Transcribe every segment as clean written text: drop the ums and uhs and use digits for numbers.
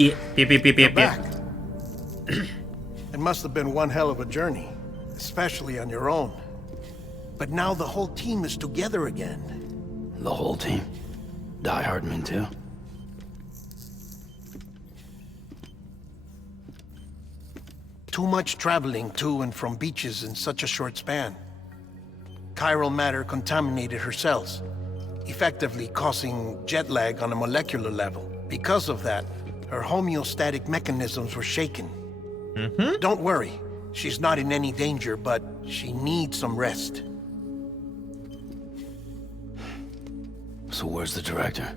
You're back. It must have been one hell of a journey, especially on your own. But now the whole team is together again. The whole team? Die Hardman too? Too much traveling to and from beaches in such a short span. Chiral matter contaminated her cells, effectively causing jet lag on a molecular level. Because of that, her homeostatic mechanisms were shaken. Don't worry, she's not in any danger, but she needs some rest. So where's the director?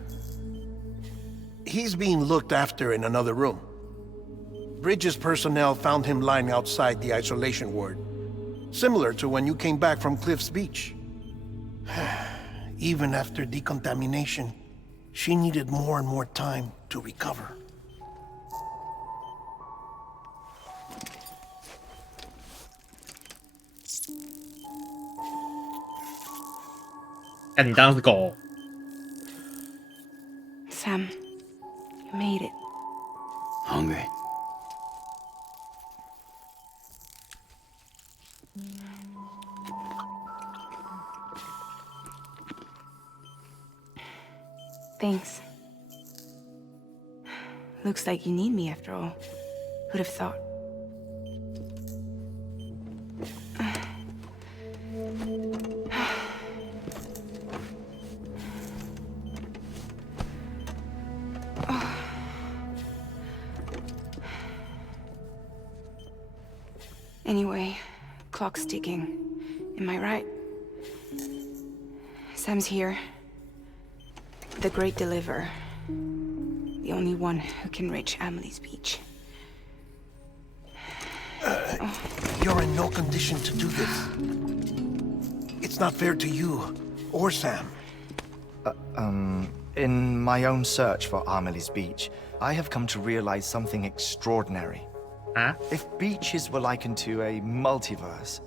He's being looked after in another room. Bridges personnel found him lying outside the isolation ward. Similar to when you came back from Cliff's Beach. Even after decontamination, she needed more and more time to recover. Sam, you made it. Hungry. Thanks. Looks like you need me after all. Who'd have thought? Anyway, clock's ticking. Am I right? Sam's here. The Great Deliverer. The only one who can reach Amelie's Beach. You're in no condition to do this. It's not fair to you, or Sam. In my own search for Amelie's Beach, I have come to realize something extraordinary. Huh? If beaches were likened to a multiverse,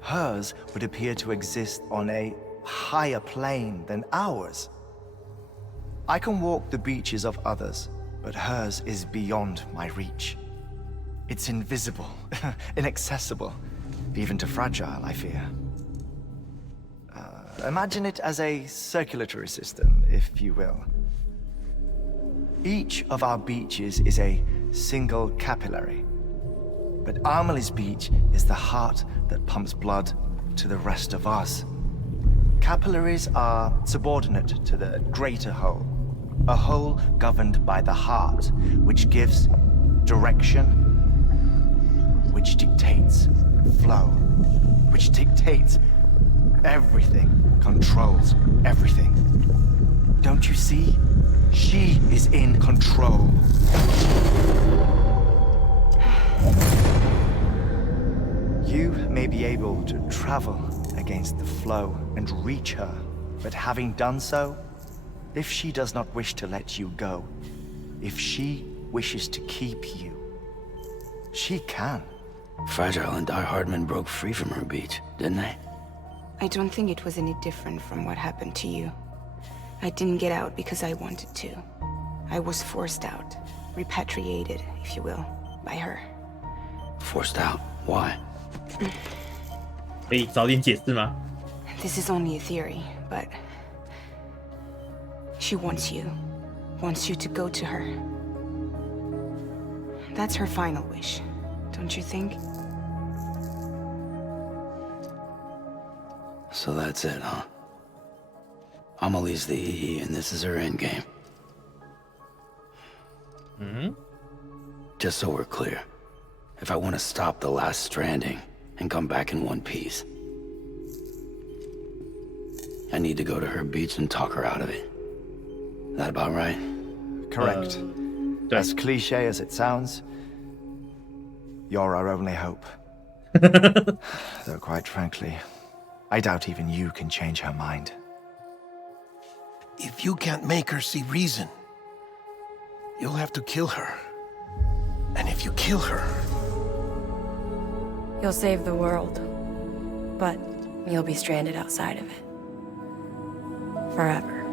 hers would appear to exist on a higher plane than ours. I can walk the beaches of others, but hers is beyond my reach. It's invisible, inaccessible, even to fragile, I fear. Imagine it as a circulatory system, if you will. Each of our beaches is a single capillary. But Amelie's Beach is the heart that pumps blood to the rest of us. Capillaries are subordinate to the greater whole. A whole governed by the heart, which gives direction, which dictates flow, which dictates everything, controls everything. Don't you see? She is in control. You may be able to travel against the flow and reach her, but having done so, if she does not wish to let you go, if she wishes to keep you, she can. Fragile and Die Hardman broke free from her beach, didn't they? I don't think it was any different from what happened to you. I didn't get out because I wanted to. I was forced out. Repatriated, if you will, by her. Forced out? Why? 可以早点解释吗？ This is only a theory, but... she wants you to go to her. That's her final wish, don't you think? So that's it, huh? Amelie's the EE and this is her endgame. Just so we're clear, if I want to stop the last stranding and come back in one piece, I need to go to her beach and talk her out of it. That about right? Correct. As cliche as it sounds, you're our only hope. Though quite frankly, I doubt even you can change her mind. If you can't make her see reason, you'll have to kill her. And if you kill her... You'll save the world, but you'll be stranded outside of it. Forever.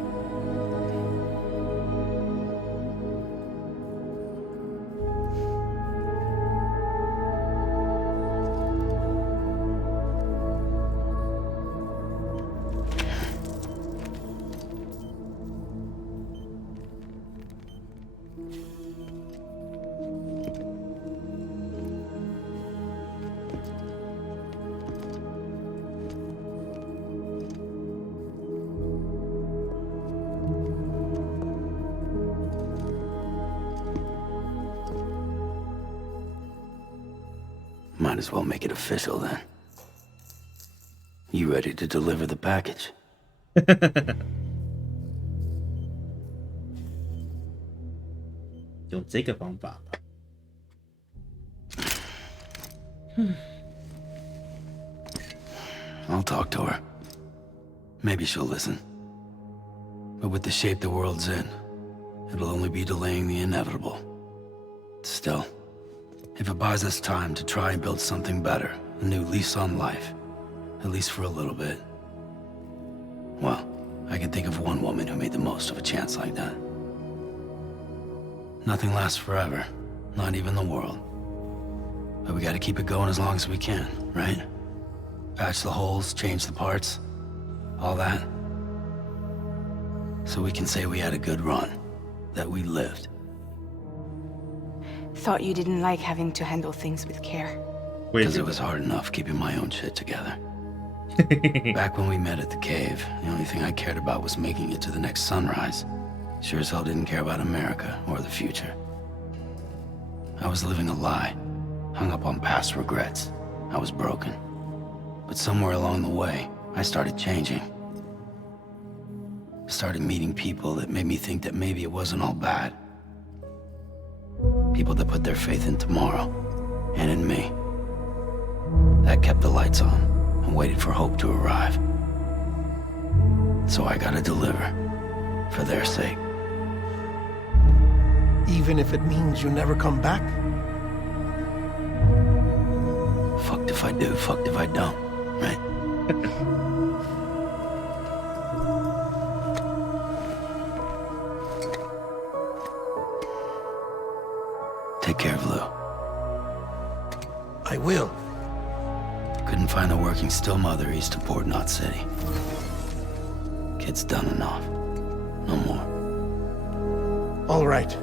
Might as well make it official then. You ready to deliver the package? 用这个方法吧。I'll talk to her. Maybe she'll listen. But with the shape the world's in, it'll only be delaying the inevitable. Still, if it buys us time to try and build something better, a new lease on life, at least for a little bit, well, I can think of one woman who made the most of a chance like that. Nothing lasts forever, not even the world. But we gotta keep it going as long as we can, right? Patch the holes, change the parts, all that. So we can say we had a good run, that we lived. Thought you didn't like having to handle things with care. Because it was hard enough keeping my own shit together. Back when we met at the cave, the only thing I cared about was making it to the next sunrise. Sure as hell didn't care about America or the future. I was living a lie, hung up on past regrets. I was broken. But somewhere along the way, I started changing. Started meeting people that made me think that maybe it wasn't all bad. People that put their faith in tomorrow, and in me. That kept the lights on, and waited for hope to arrive. So I gotta deliver, for their sake. Even if it means you never come back? Fucked if I do, fucked if I don't, right? Take care of Lou. I will. Couldn't find a working still mother east of Port Knot City. Kid's done enough. No more. All right.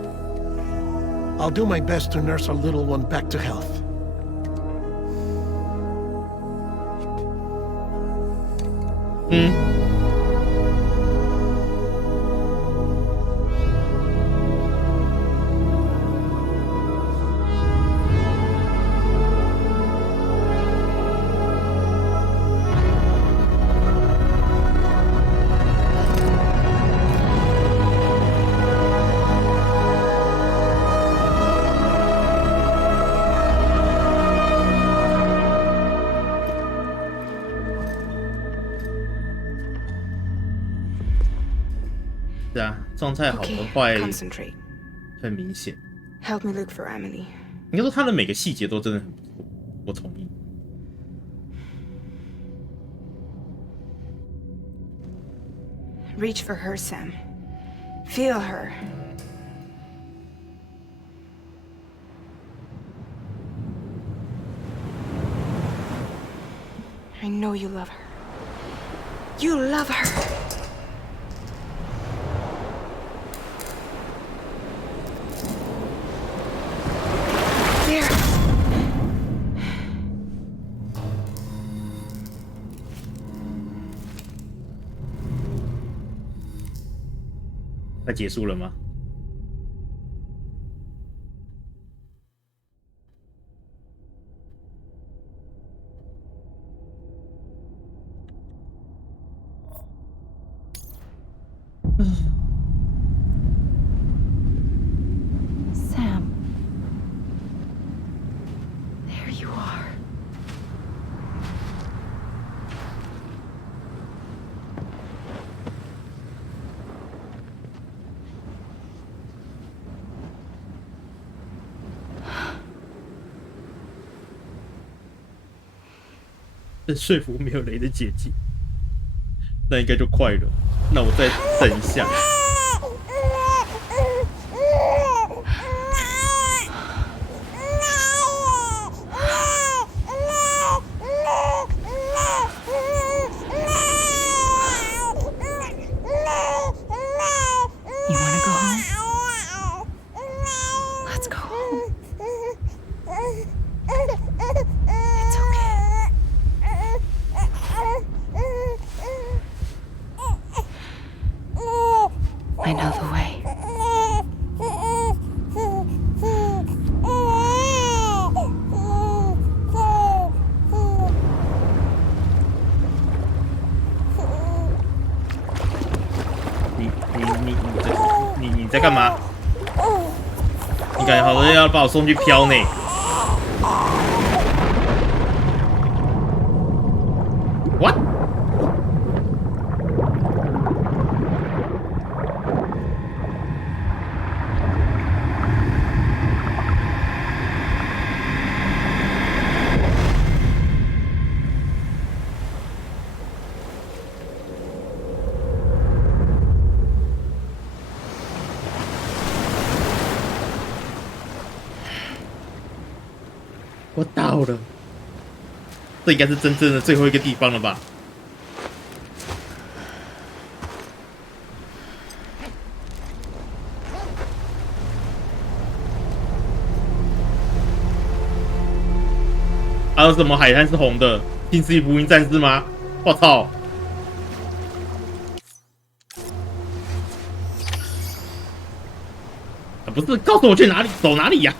I'll do my best to nurse our little one back to health. Hmm. 是啊，状态好和 Okay, 坏 concentrate. 很明显。 Help me look for Emily. 应该说他的每个细节都真的很不错，我同意。 Reach for her, Sam. Feel her. I know you love her. You love her. There. 快结束了吗？Sam. There you are. —这说服没有雷的姐姐，那应该就快了。那我再等一下。You want to go home? 感觉好像要把我送去漂呢。What？ 我到了，这应该是真正的最后一个地方了吧？还有什么海滩是红的？新世纪福音战士吗？我操！啊，不是，告诉我去哪里，走哪里呀？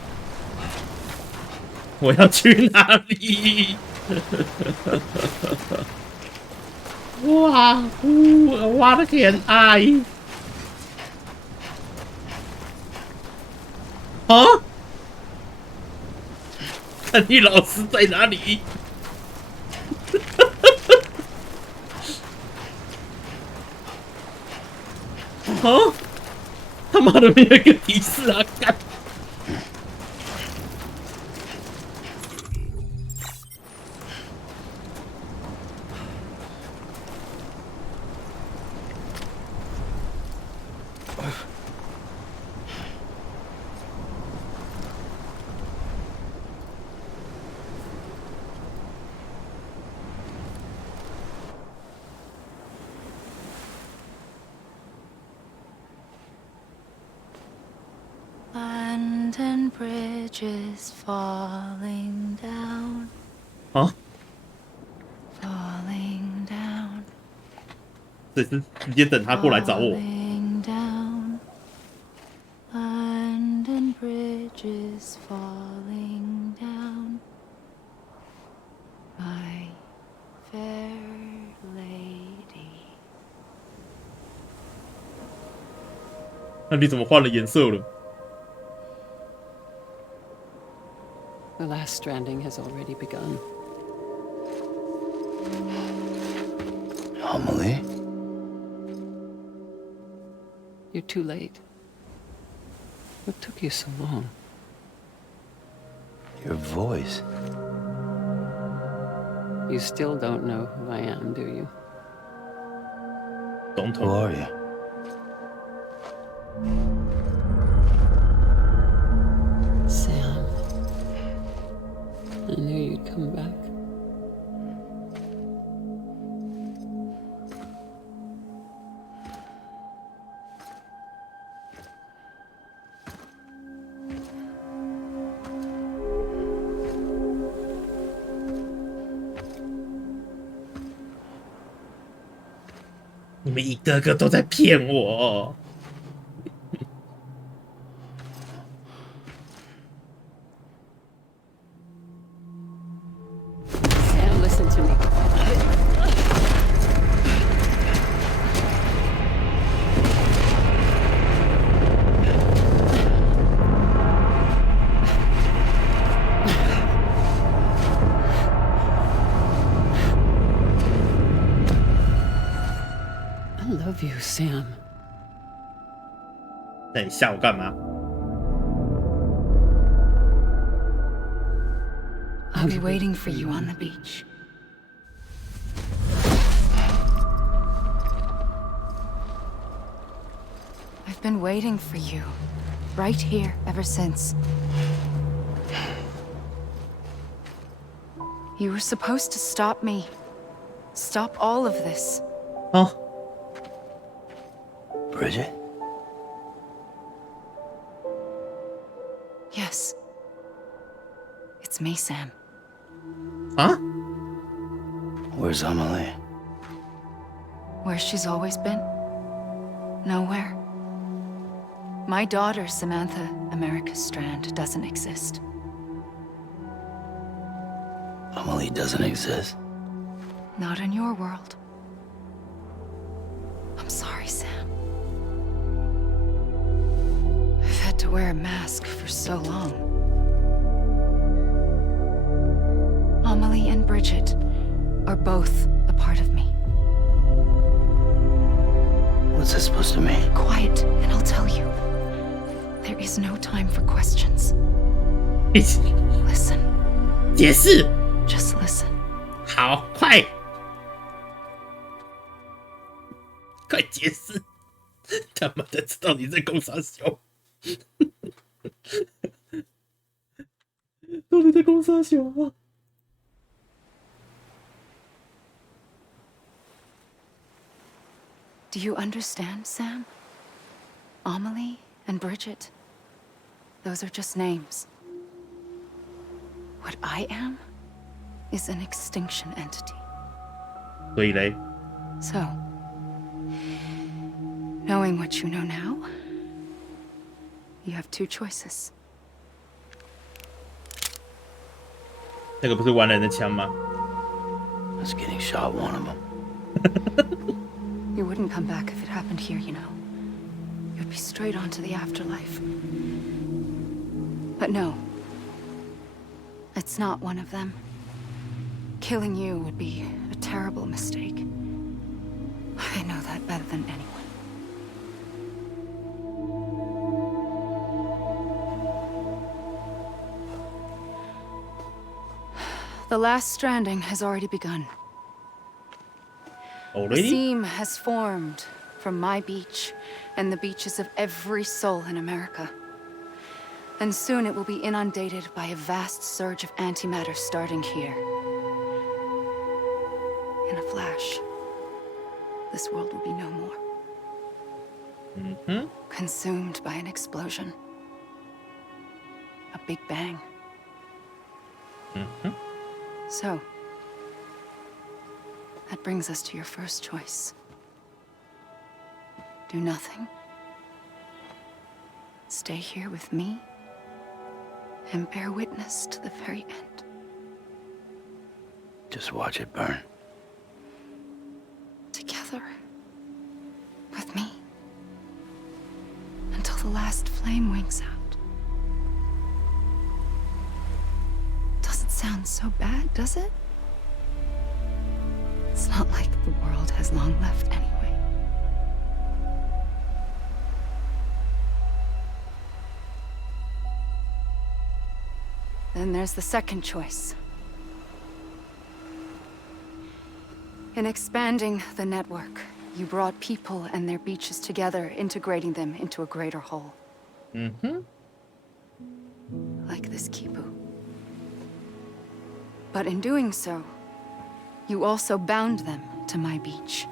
我要去哪里？哇呼！我的天爱！啊！看你老师在哪里？啊！他妈的没有一个提示啊！干！London Bridge is falling down. 啊！ Falling down. 这是直接等他过来找我。Falling down. London Bridge is falling down. My fair lady. 那你怎么换了颜色了？ The last stranding has already begun. Amelie? You're too late. What took you so long? Your voice. You still don't know who I am, do you? Don't Who are you? Sam. I knew you'd come back. “你们一个个都在骗我！” Sam, listen to me. I love you, Sam. 那你吓我干嘛？ I'll be waiting for you on the beach. I've been waiting for you, right here, ever since. You were supposed to stop me. Stop all of this. 啊！ Bridget? Yes. It's me, Sam. 啊？ Where's Amelie? Where she's always been? Nowhere. My daughter, Samantha America Strand, doesn't exist. Amelie doesn't exist. Not in your world. I'm sorry, Sam. I've had to wear a mask for so long. Amelie and Bridget are both a part of me. What's that supposed to mean? Quiet, and I'll tell you. There is no time for questions. Listen. 解释。 Just listen. 好，快解释！他妈的，知道你在攻啥小？到底在攻啥小啊？ Do you understand, Sam? Amelie and Bridget, those are just names. What I am is an extinction entity. 所以嘞， So, knowing what you know now, you have two choices. 那个不是玩人的枪吗？ That's getting shot one of them. You wouldn't come back if it happened here, you know. You'd be straight on to the afterlife. But no. It's not one of them. Killing you would be a terrible mistake. I know that better than anyone. The last stranding has already begun. A Already? seam has formed from my beach and the beaches of every soul in America. And soon it will be inundated by a vast surge of antimatter starting here. In a flash, this world will be no more. Consumed by an explosion. A big bang. So, that brings us to your first choice. Do nothing. Stay here with me and bear witness to the very end. Just watch it burn. Together. With me. Until the last flame winks out. Doesn't sound so bad, does it? It's not like the world has long left anyway. Then there's the second choice. In expanding the network, you brought people and their beaches together, integrating them into a greater whole. Like this Kipu. But in doing so, you also bound them to my beach.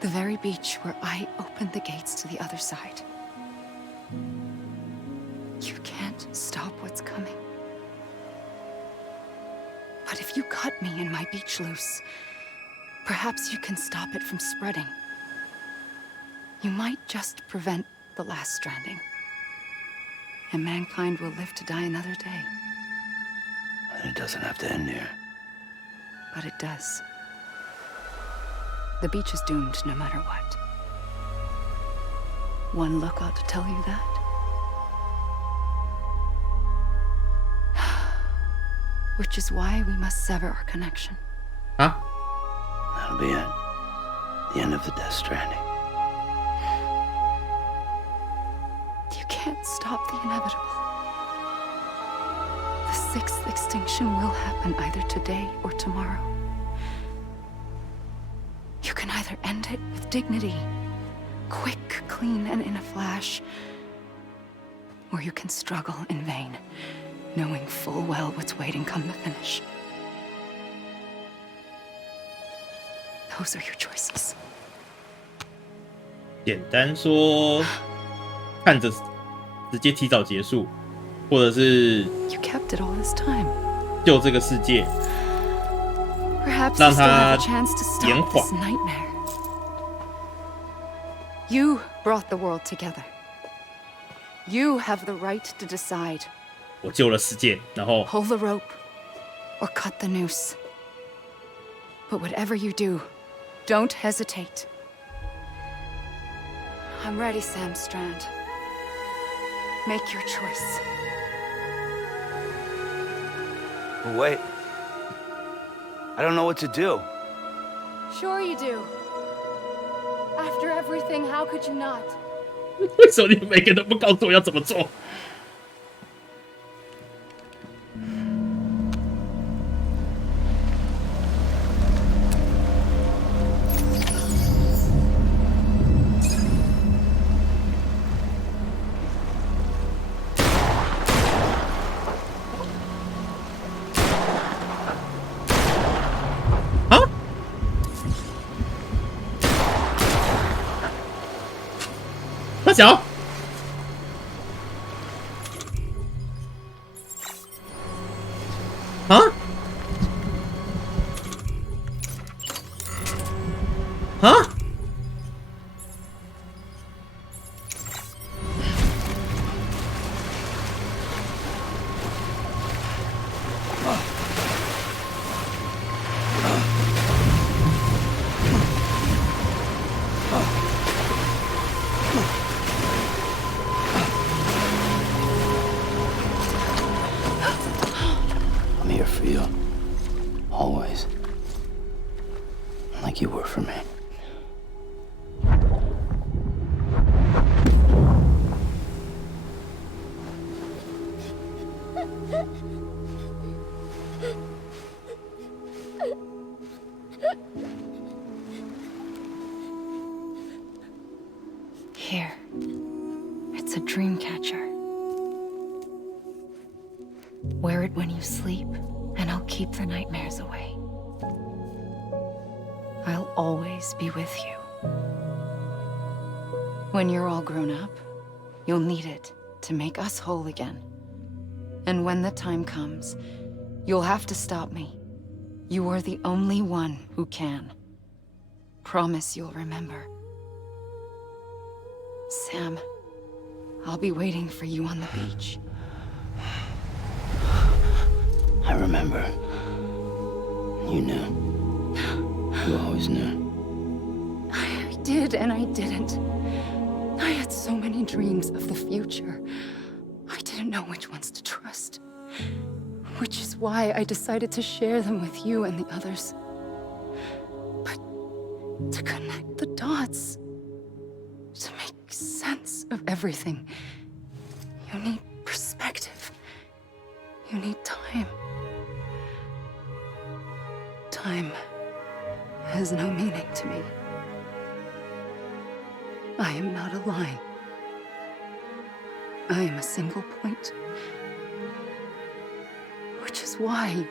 The very beach where I opened the gates to the other side. You can't stop what's coming. But if you cut me and my beach loose, perhaps you can stop it from spreading. You might just prevent the last stranding. And mankind will live to die another day. And it doesn't have to end here. But it does. The beach is doomed no matter what. One look ought to tell you that. Which is why we must sever our connection. Huh? That'll be it. The end of the Death Stranding. You can't stop the inevitable. The sixth extinction will happen either today or tomorrow. You can either end it with dignity, quick, clean, and in a flash, or you can struggle in vain, knowing full well what's waiting come the finish. Those are your choices. 简单说，看着直接提早结束，或者是 You kept it all this time. 救这个世界， Perhaps 让 you still 它 have a chance to 延 stop 缓 this。nightmare. You brought the world together. You have the right to decide. 我救了世界，然后 Pull the rope or cut the noose. But whatever you do, don't hesitate. I'm ready, Sam Strand. Make your choice. But wait. I don't know what to do. Sure you do. After everything, how could you not? 为什么你们每个都不告诉我要怎么做？大小，啊？啊？I'm here for you. Always. Like you were for me. Here. It's a dream catcher. Wear it when you sleep, and I'll keep the nightmares away. I'll always be with you. When you're all grown up, you'll need it to make us whole again. And when the time comes, you'll have to stop me. You are the only one who can. Promise you'll remember. Sam, I'll be waiting for you on the beach. I remember. You knew. You always knew. I did and I didn't. I had so many dreams of the future. I didn't know which ones to trust. Which is why I decided to share them with you and the others. But to connect the dots, to make sense of everything, you need perspective. You need time. Time has no meaning to me. I am not a line. I am a single point. Which is why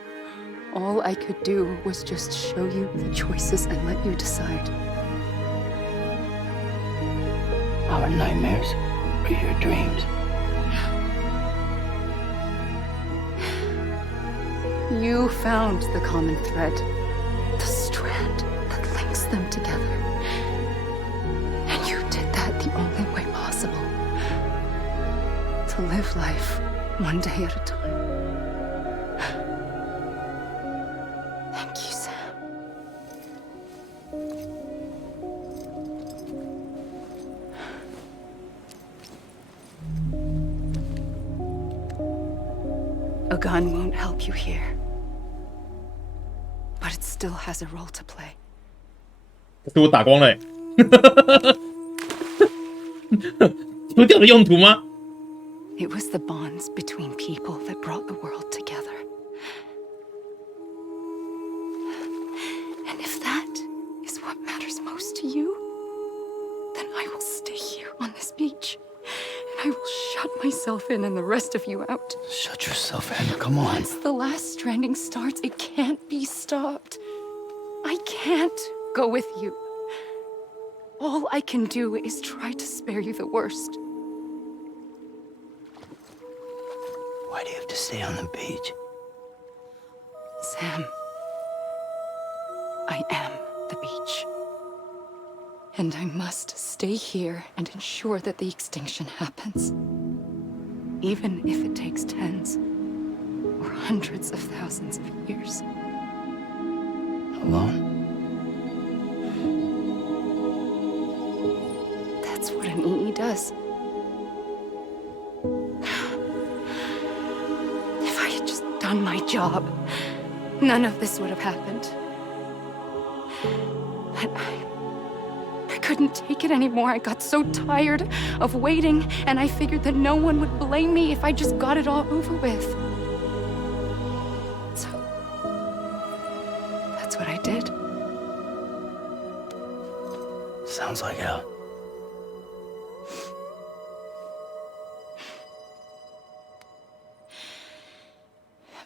all I could do was just show you the choices and let you decide. Our nightmares or your dreams? You found the common thread, the strand that links them together. And you did that the only way possible. To live life one day at a time. Thank you, Sam. A gun won't help you here. But it still has a role to play. 给我打光了欸，除掉的用途吗？ It was the bonds between people that brought the world together. And if that is what matters most to you, then I will stay here on this beach. And I will shut myself in and the rest of you out. Shut yourself in. Come on. Once the last stranding starts, it can't be stopped. I can't go with you. All I can do is try to spare you the worst. Why do you have to stay on the beach? Sam, I am the beach. And I must stay here and ensure that the extinction happens. Even if it takes tens or hundreds of thousands of years. Alone? That's what an EE does. done my job, none of this would have happened. But I couldn't take it anymore. I got so tired of waiting, and I figured that no one would blame me if I just got it all over with. So, that's what I did. Sounds like hell.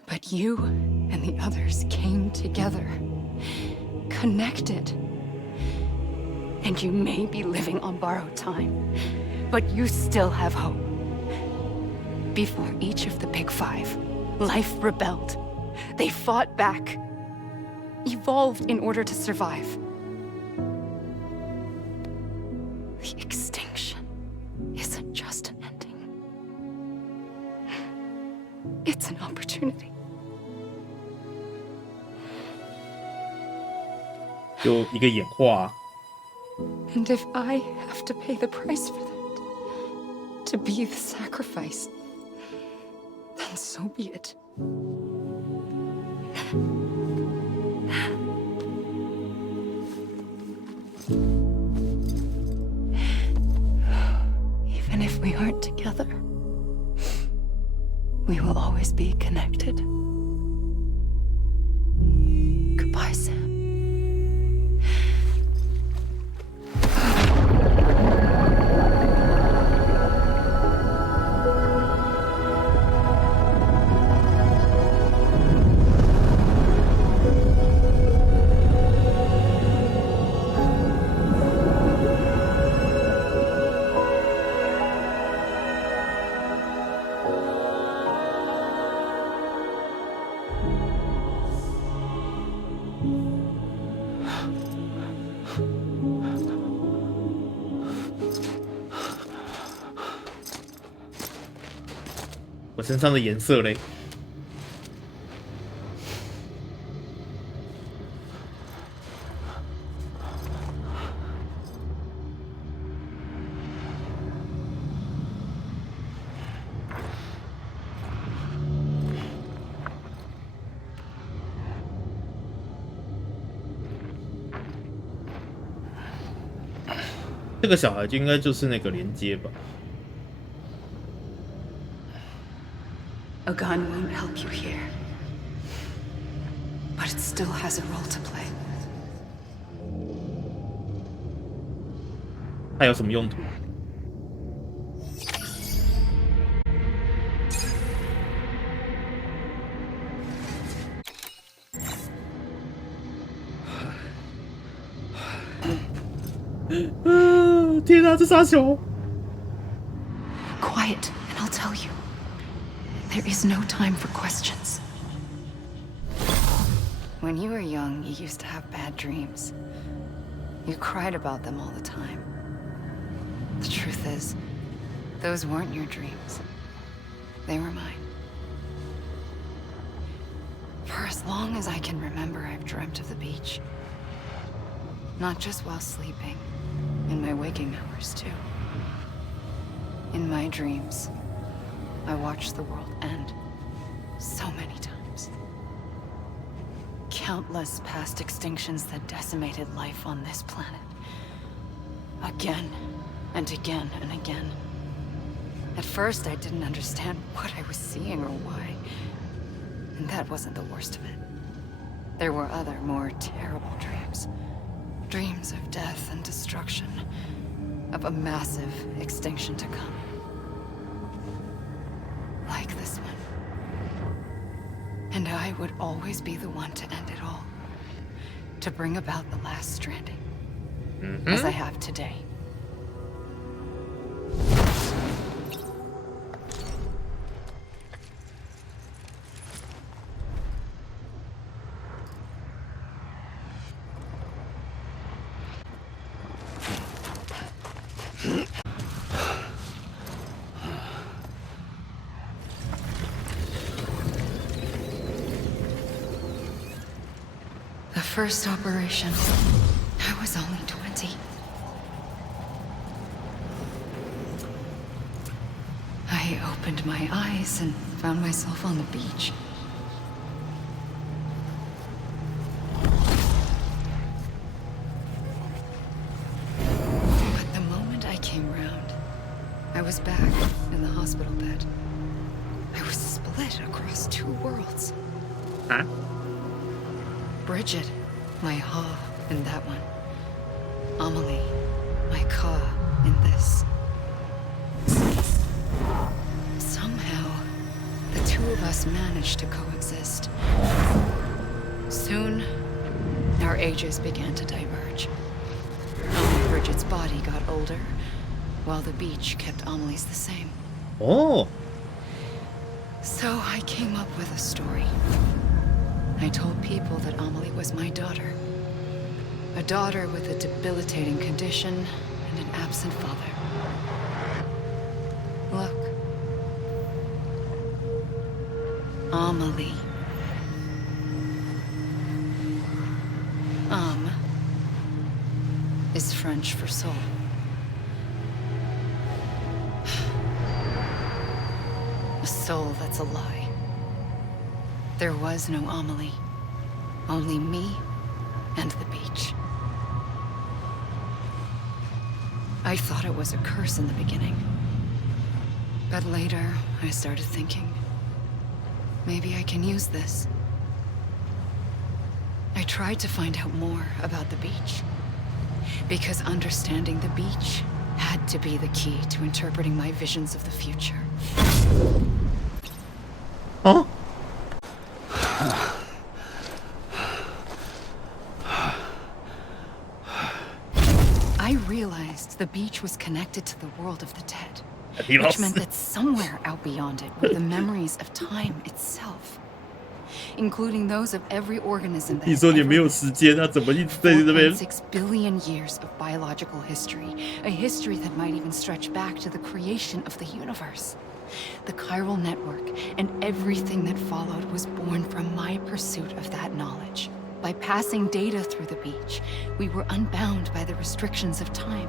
But you and the others came together, connected. And you may be living on borrowed time, but you still have hope. Before each of the Big Five, life rebelled. They fought back, evolved in order to survive. The extinction isn't just an ending. It's an opportunity. 就一个演化啊。 And if I have to pay the price for that, to be the sacrifice, then so be it. Even if we aren't together, we will always be connected. Goodbye, Sam.我身上的颜色嘞？这个小孩就应该就是那个连接吧。 A gun won't help you here, but it still has a role to play. 它有什么用途？天啊，这傻小！ Quiet, and I'll tell you. There is no time for questions. When you were young, you used to have bad dreams. You cried about them all the time. The truth is, those weren't your dreams. They were mine. For as long as I can remember, I've dreamt of the beach. Not just while sleeping, in my waking hours too. In my dreams, I watched the world end so many times. Countless past extinctions that decimated life on this planet. Again and again and again. At first, I didn't understand what I was seeing or why. And that wasn't the worst of it. There were other, more terrible dreams. Dreams of death and destruction. Of a massive extinction to come. Like this one. And I would always be the one to end it all. To bring about the last stranding. As I have today. The first operation, I was only 20. I opened my eyes and found myself on the beach, was back in the hospital bed. I was split across 2 worlds. Huh? Bridget, my Ha in that one. Amelie, my Ka in this. Somehow, the 2 of us managed to coexist. Soon, our ages began to diverge. Only Bridget's body got older, while the beach kept Amelie's the same. Oh. So I came up with a story. I told people that Amelie was my daughter. A daughter with a debilitating condition and an absent father. Look. Amelie. Is French for soul. A soul that's a lie. There was no Amelie. Only me and the beach. I thought it was a curse in the beginning. But later, I started thinking, maybe I can use this. I tried to find out more about the beach. Because understanding the beach had to be the key to interpreting my visions of the future. Huh? I realized the beach was connected to the world of the dead, He which meant that somewhere out beyond it were the memories of time itself, including those of every organism that 你说你没有时间，那怎么一直在这边？ 4.6 billion years of biological history, a history that might even stretch back to the creation of the universe. The chiral network and everything that followed was born from my pursuit of that knowledge. By passing data through the beach, we were unbound by the restrictions of time.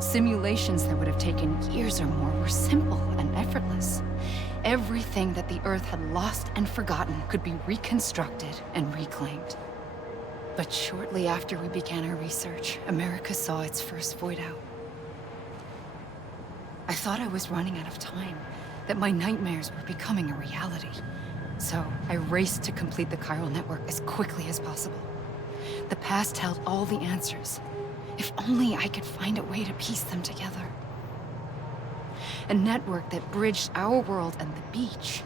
Simulations that would have taken years or more were simple and effortless. Everything that the Earth had lost and forgotten could be reconstructed and reclaimed. But shortly after we began our research, America saw its first void out. I thought I was running out of time, that my nightmares were becoming a reality. So I raced to complete the chiral network as quickly as possible. The past held all the answers. If only I could find a way to piece them together. A network that bridged our world and the beach.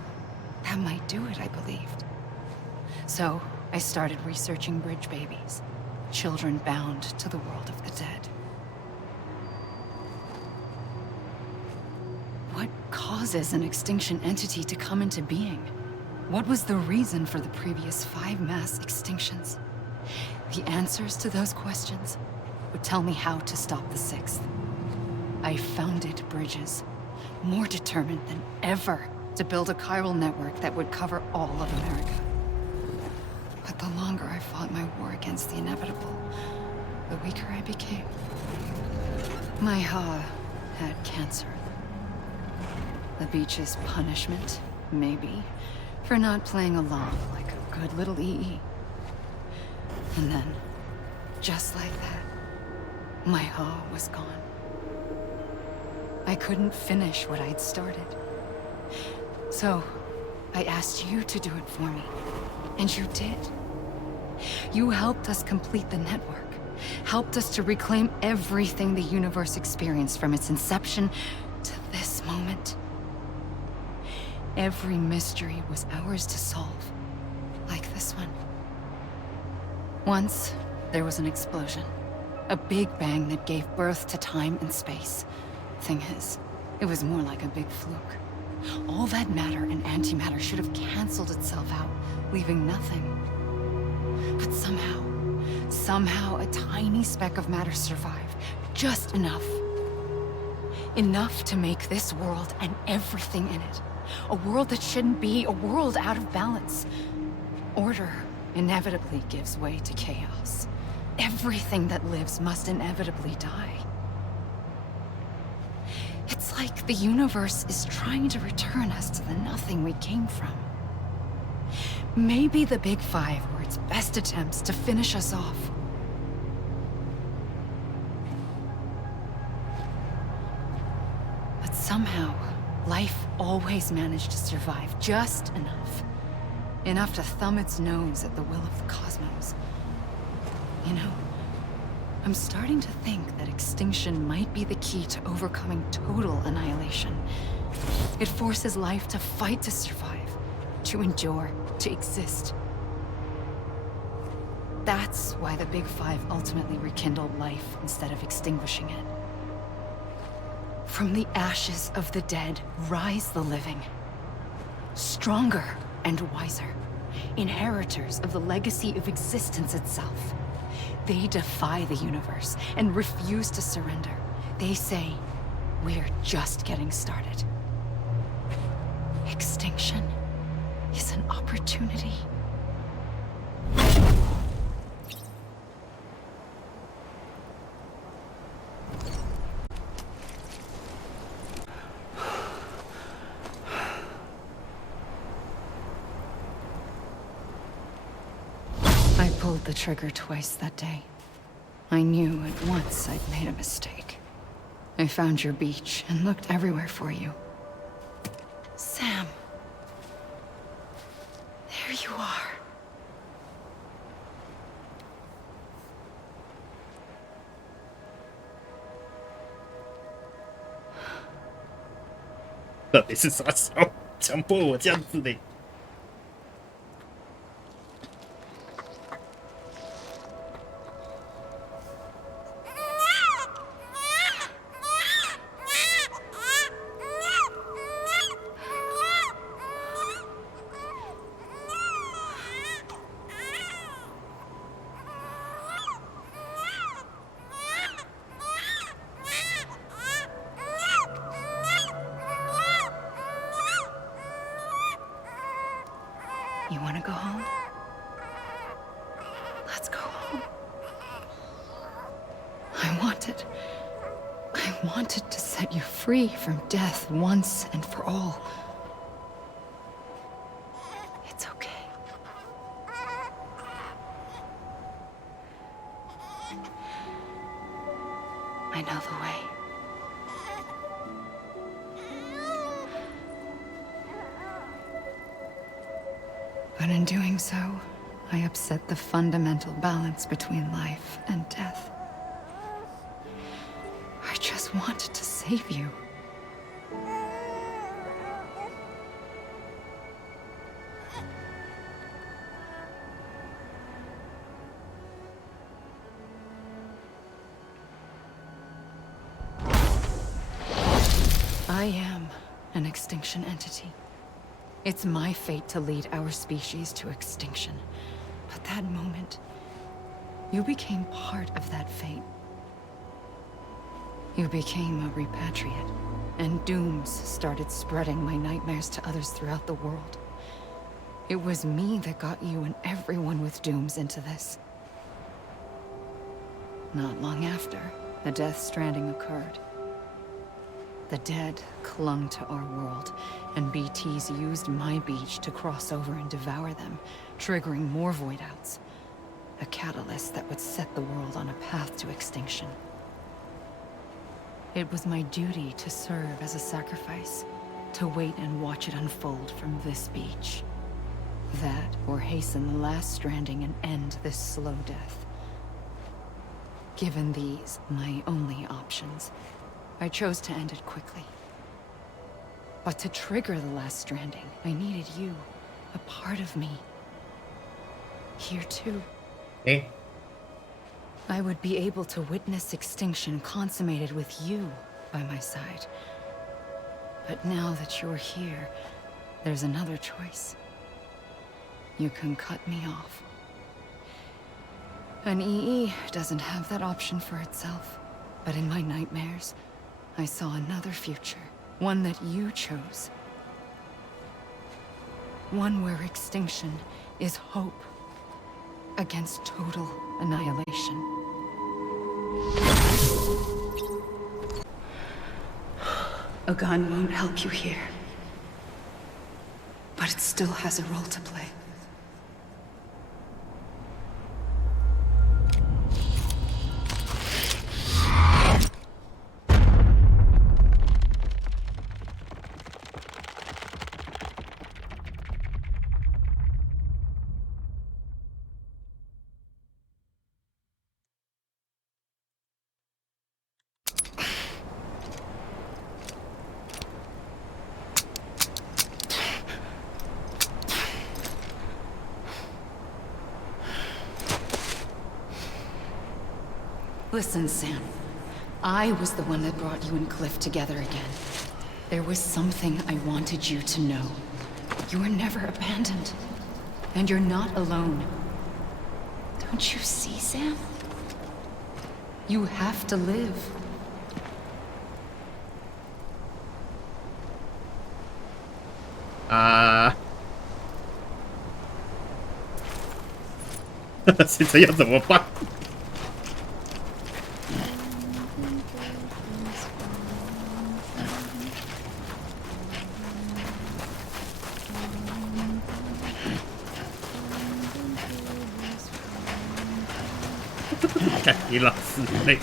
That might do it, I believed. So I started researching bridge babies, children bound to the world of the dead. What causes an extinction entity to come into being? What was the reason for the previous 5 mass extinctions? The answers to those questions would tell me how to stop the 6th. I founded bridges, more determined than ever to build a chiral network that would cover all of America. But the longer I fought my war against the inevitable, the weaker I became. My Ha had cancer. The beach's punishment, maybe, for not playing along like a good little EE. And then, just like that, my Ha was gone. I couldn't finish what I'd started. So, I asked you to do it for me. And you did. You helped us complete the network. Helped us to reclaim everything the universe experienced from its inception to this moment. Every mystery was ours to solve. Like this one. Once, there was an explosion. A big bang that gave birth to time and space. Thing is, it was more like a big fluke. All that matter and antimatter should have canceled itself out, leaving nothing. But somehow a tiny speck of matter survived. Just enough. Enough to make this world and everything in it. A world that shouldn't be, a world out of balance. Order inevitably gives way to chaos. Everything that lives must inevitably die. It's like the universe is trying to return us to the nothing we came from. Maybe the Big Five were its best attempts to finish us off. But somehow, life always managed to survive just enough. Enough to thumb its nose at the will of the cosmos. You know, I'm starting to think that extinction might be the key to overcoming total annihilation. It forces life to fight to survive, to endure, to exist. That's why the Big Five ultimately rekindled life instead of extinguishing it. From the ashes of the dead rise the living. Stronger and wiser. Inheritors of the legacy of existence itself. They defy the universe and refuse to surrender. They say, we're just getting started. Extinction is an opportunity. I pulled the trigger twice that day. I knew at once I'd made a mistake. I found your beach and looked everywhere for you. Sam. There you are. “到底是啥时候强迫我这样子的？” You want to go home? Let's go home. I wanted to set you free from death once and for all. It's okay. I know the way. But in doing so, I upset the fundamental balance between life and death. I just wanted to save you. I am an extinction entity. It's my fate to lead our species to extinction. But that moment, you became part of that fate. You became a repatriate, and dooms started spreading my nightmares to others throughout the world. It was me that got you and everyone with dooms into this. Not long after, the Death Stranding occurred. The dead clung to our world, and BTs used my beach to cross over and devour them, triggering more void-outs. A catalyst that would set the world on a path to extinction. It was my duty to serve as a sacrifice, to wait and watch it unfold from this beach. That, or hasten the last stranding and end this slow death. Given these, my only options, I chose to end it quickly. But to trigger the last stranding, I needed you, a part of me. Here too. Eh? I would be able to witness extinction consummated with you by my side. But now that you're here, there's another choice. You can cut me off. An EE doesn't have that option for itself. But in my nightmares, I saw another future. One that you chose. One where extinction is hope against total annihilation. A gun won't help you here. But it still has a role to play. Listen, Sam. I was the one that brought you and Cliff together again. There was something I wanted you to know. You were never abandoned. And you're not alone. Don't you see, Sam? You have to live.现在要怎么办？看你老师累。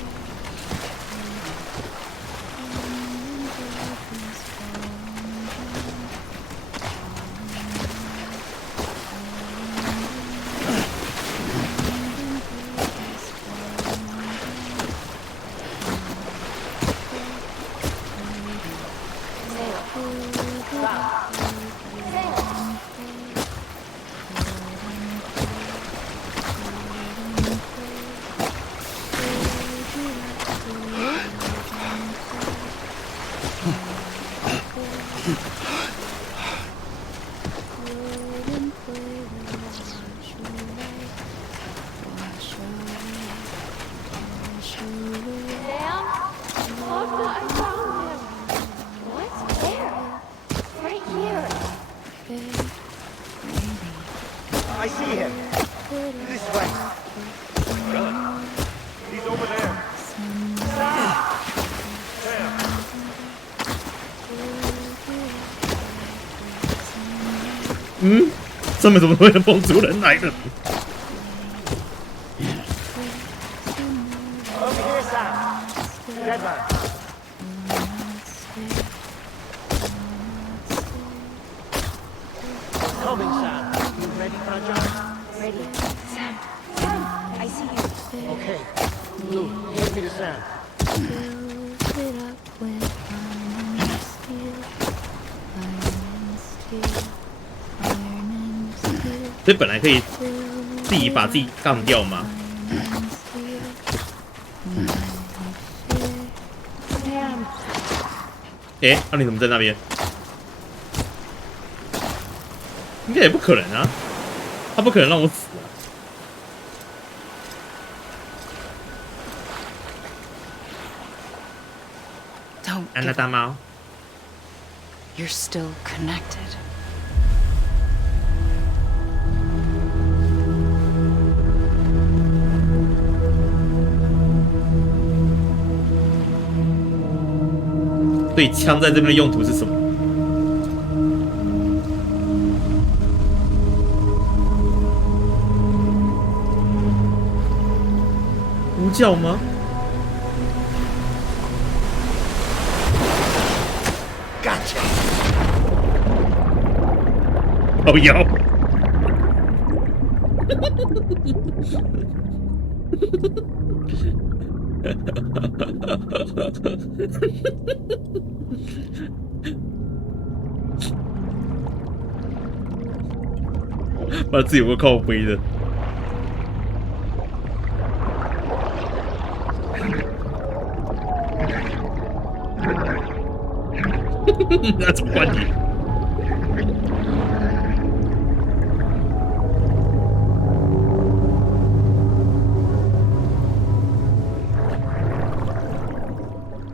I see him. This way. He's over there. Sam. 嗯，上面怎么会蹦出人来的？ Over here, Sam. Deadman. Coming, Sam. You ready for a job? Ready. Sam. Sam, I see you. Okay. Blue, get me to Sam. 所以本来可以自己把自己干掉吗？哎，那你怎么在那边？应该也不可能啊，他不可能让我死啊！安娜大猫 You're still connected. "所以枪在这边的用途是什么？呼叫吗？ Gotcha. 哦要。把自己有个靠背的。那怎么关你？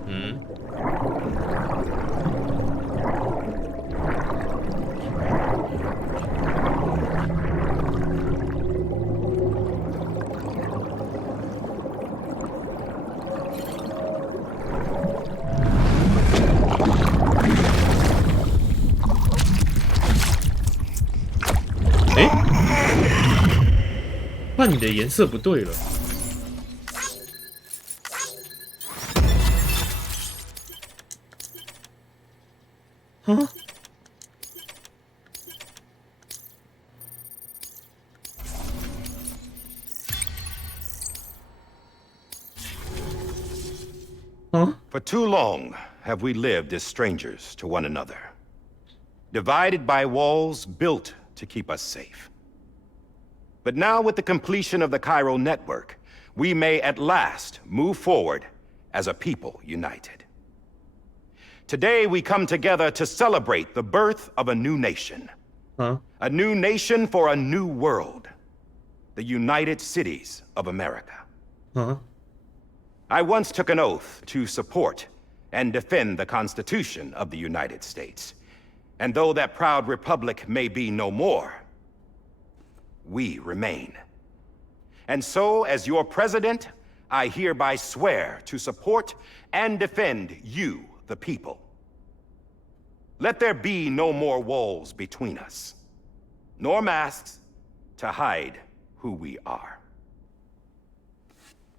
嗯。哎，换你的颜色不对了。啊？啊？ For too long have we lived as strangers to one another, divided by walls built to keep us safe. But now, with the completion of the chiral network, we may at last move forward as a people united. Today we come together to celebrate the birth of a new nation. A new nation for a new world. The United Cities of America. I once took an oath to support and defend the Constitution of the United States. And though that proud republic may be no more, we remain. And so, as your president, I hereby swear to support and defend you, the people. Let there be no more walls between us, nor masks to hide who we are.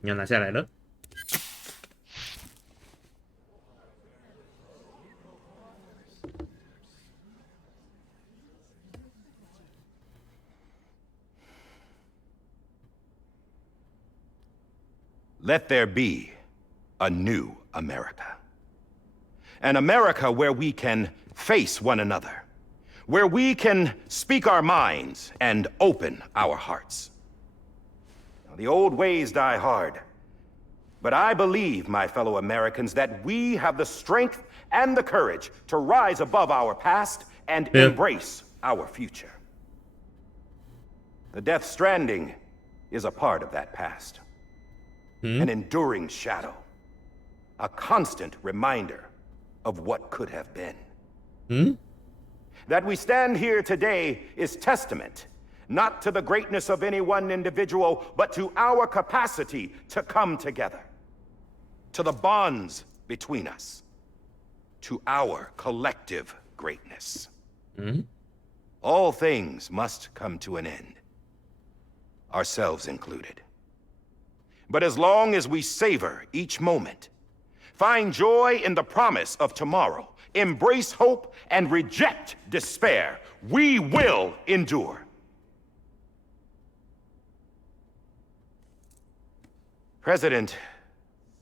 你要拿下来了。Let there be a new America. An America where we can face one another, where we can speak our minds and open our hearts. Now, the old ways die hard, but I believe, my fellow Americans, that we have the strength and the courage to rise above our past and embrace our future. The Death Stranding is a part of that past. An enduring shadow, a constant reminder of what could have been. That we stand here today is testament, not to the greatness of any one individual, but to our capacity to come together, to the bonds between us, to our collective greatness. All things must come to an end, ourselves included. But as long as we savor each moment, find joy in the promise of tomorrow, embrace hope, and reject despair, we will endure. President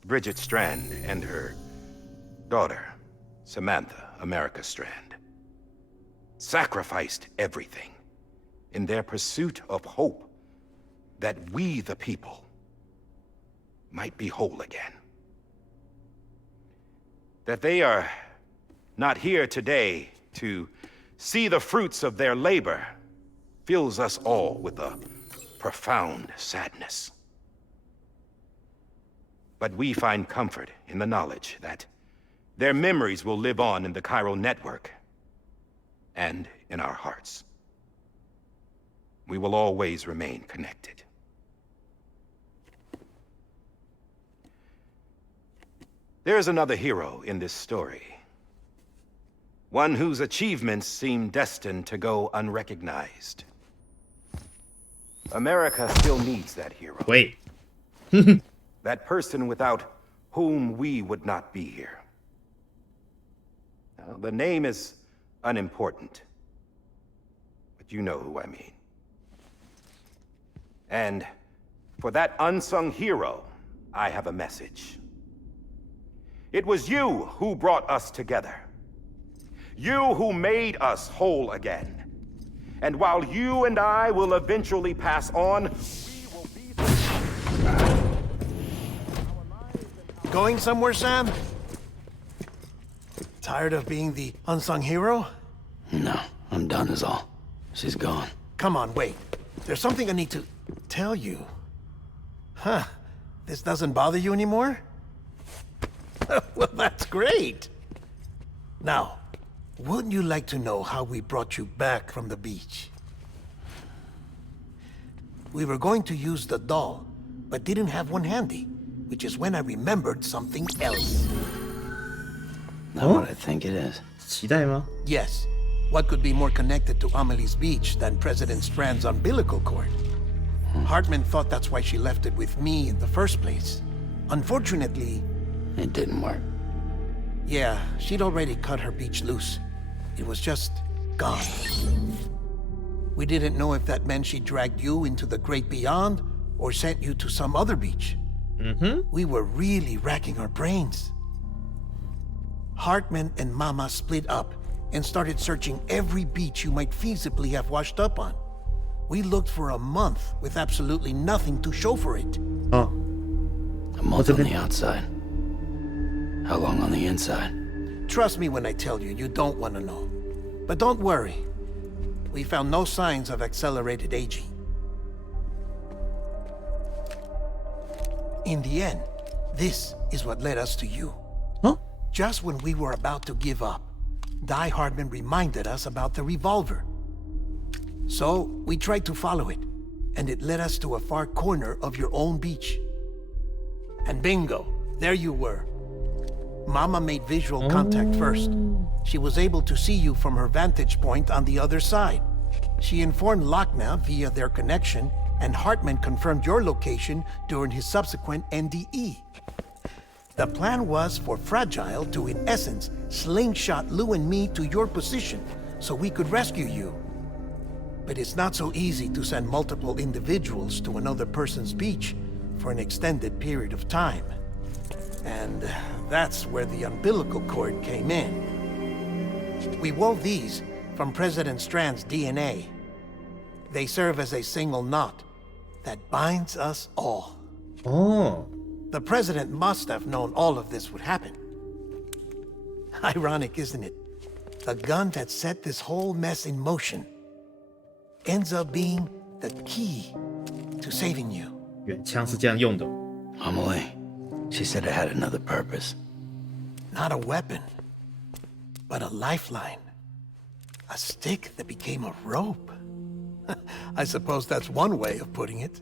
Bridget Strand and her daughter, Samantha America Strand, sacrificed everything in their pursuit of hope that we, the people, might be whole again. That they are not here today to see the fruits of their labor fills us all with a profound sadness. But we find comfort in the knowledge that their memories will live on in the chiral network and in our hearts. We will always remain connected. There's another hero in this story. One whose achievements seem destined to go unrecognized. America still needs that hero. Wait. That person without whom we would not be here. Now, the name is unimportant, but you know who I mean. And for that unsung hero, I have a message. It was you who brought us together. You who made us whole again. And while you and I will eventually pass on, we will be the... Going somewhere, Sam? Tired of being the unsung hero? No, I'm done is all. She's gone. Come on, wait. There's something I need to tell you. Huh. This doesn't bother you anymore? Well, that's great. Now, wouldn't you like to know how we brought you back from the beach? We were going to use the doll, but didn't have one handy, which is when I remembered something else. Not what I think it is. 期待吗？ Yes. What could be more connected to Amelie's beach than President Strand's umbilical cord? Hartman thought that's why she left it with me in the first place. Unfortunately... It didn't work. Yeah, she'd already cut her beach loose. It was just gone. We didn't know if that meant she dragged you into the great beyond or sent you to some other beach. We were really racking our brains. Hartman and Mama split up and started searching every beach you might feasibly have washed up on. We looked for a month with absolutely nothing to show for it. A month on the outside. How long on the inside? Trust me when I tell you, you don't want to know. But don't worry. We found no signs of accelerated aging. In the end, this is what led us to you. Huh? Just when we were about to give up, Die Hardman reminded us about the revolver. So, we tried to follow it, and it led us to a far corner of your own beach. And bingo, there you were. Mama made visual contact first. She was able to see you from her vantage point on the other side. She informed Lochner via their connection, and Hartman confirmed your location during his subsequent NDE. The plan was for Fragile to, in essence, slingshot Lou and me to your position so we could rescue you. But it's not so easy to send multiple individuals to another person's beach for an extended period of time. And that's where the umbilical cord came in. We wove these from President Strand's DNA. They serve as a single knot that binds us all. Oh. The President must have known all of this would happen. Ironic, isn't it? The gun that set this whole mess in motion ends up being the key to saving you. 原枪是这样用的。 Amelie, she said it had another purpose. Not a weapon, but a lifeline. A stick that became a rope. I suppose that's one way of putting it.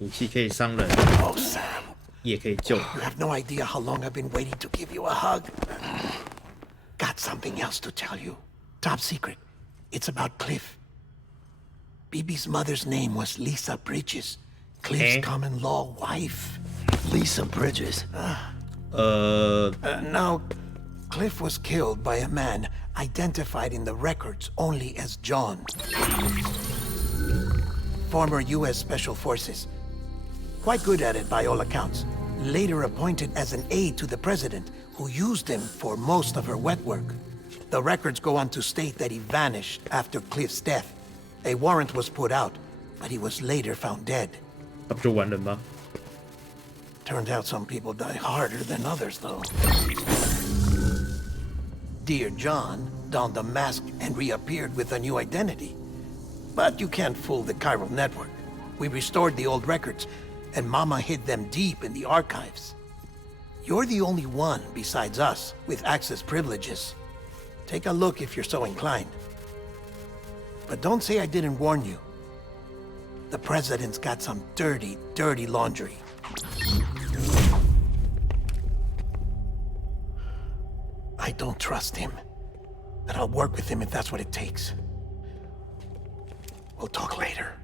武器可以伤人， Oh, Sam, 也可以救。 you have no idea how long I've been waiting to give you a hug. Got something else to tell you. Top secret. It's about Cliff. BB's mother's name was Lisa Bridges, Cliff's common law wife. Lisa Bridges. Now, Cliff was killed by a man identified in the records only as John. Former U.S. Special Forces. Quite good at it by all accounts. Later appointed as an aide to the president, who used him for most of her wet work. The records go on to state that he vanished after Cliff's death. A warrant was put out, but he was later found dead. 那不就完人吗？ Turns out some people die harder than others, though. Dear John donned a mask and reappeared with a new identity. But you can't fool the chiral network. We restored the old records, and Mama hid them deep in the archives. You're the only one, besides us, with access privileges. Take a look if you're so inclined. But don't say I didn't warn you. The President's got some dirty, dirty laundry. I don't trust him, but I'll work with him if that's what it takes. We'll talk later.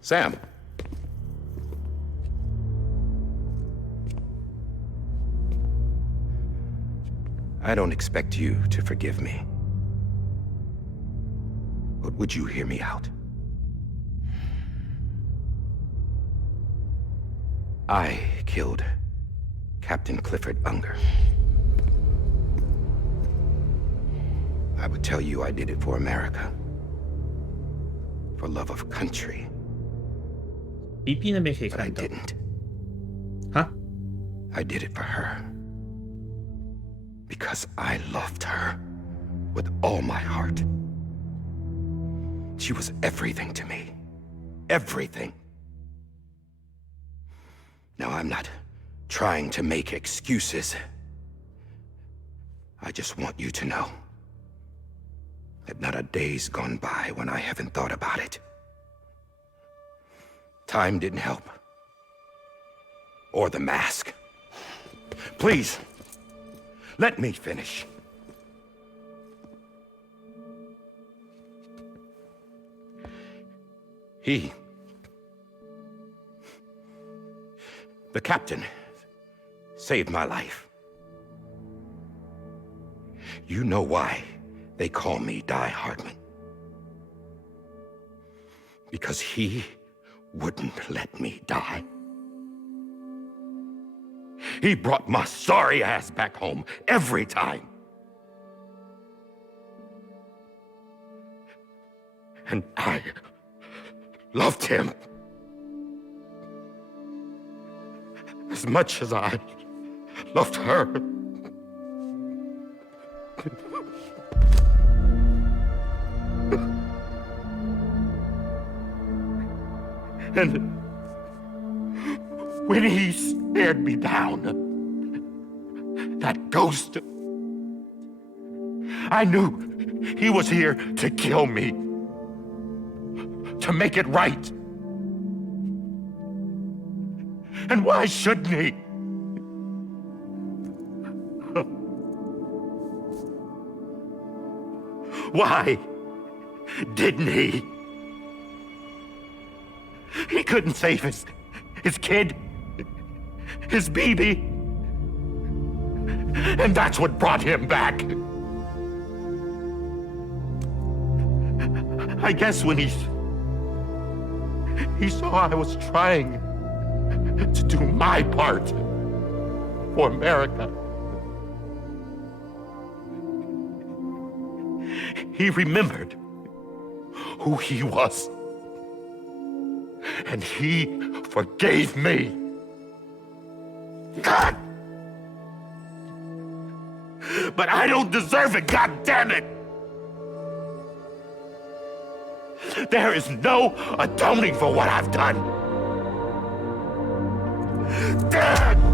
Sam. I don't expect you to forgive me. But would you hear me out? I killed Captain Clifford Unger. I would tell you I did it for America. For love of country. BP 那边可以 But I 看到。 didn't. 哈？ I did it for her. Because I loved her with all my heart. She was everything to me. Everything. Now, I'm not trying to make excuses. I just want you to know that not a day's gone by when I haven't thought about it. Time didn't help. Or the mask. Please, let me finish. The captain, saved my life. You know why they call me Die Hardman. Because he wouldn't let me die. He brought my sorry ass back home every time. And I loved him as much as I loved her. And when he stared me down, that ghost, I knew he was here to kill me, to make it right. And why shouldn't he? Why didn't he? He couldn't save his kid, his baby. And that's what brought him back. I guess when he saw I was trying to do my part for America, he remembered who he was. And he forgave me. God! But I don't deserve it, God damn it! There is no atoning for what I've done. God!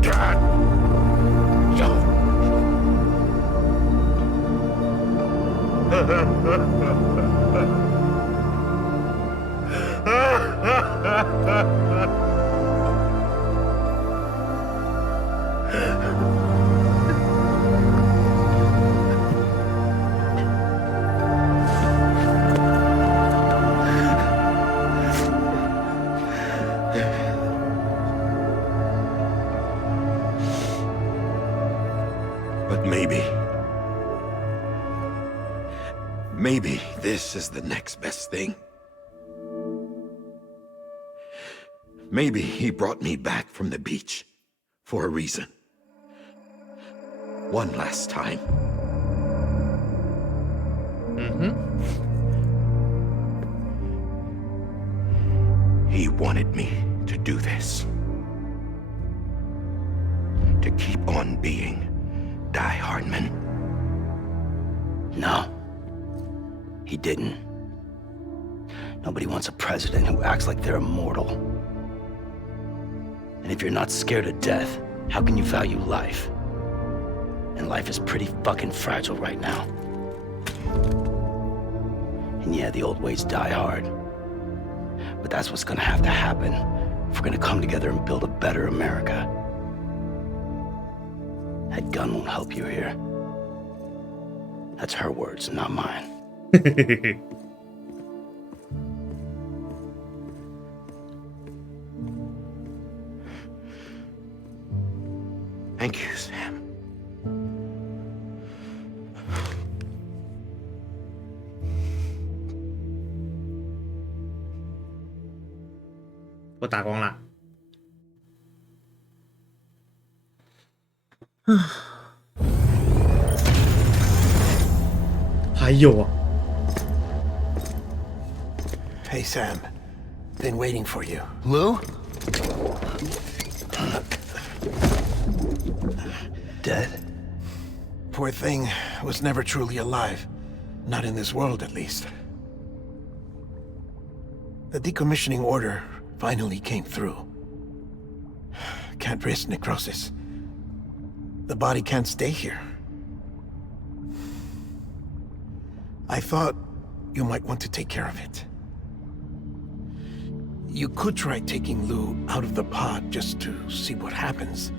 But maybe this is the next best thing. Maybe he brought me back from the beach for a reason. One last time. He wanted me to do this. To keep on being Die Hardman. No. He didn't. Nobody wants a president who acts like they're immortal. And if you're not scared of death, how can you value life? And life is pretty fucking fragile right now. And yeah, the old ways die hard. But that's what's gonna have to happen if we're gonna come together and build a better America. That gun won't help you here. That's her words, not mine. Thank you, Sam. 我打光了。还有啊。 Hey, Sam. Been waiting for you. Lou? Dead? Poor thing was never truly alive. Not in this world, at least. The decommissioning order finally came through. Can't risk necrosis. The body can't stay here. I thought you might want to take care of it. You could try taking Lou out of the pod just to see what happens.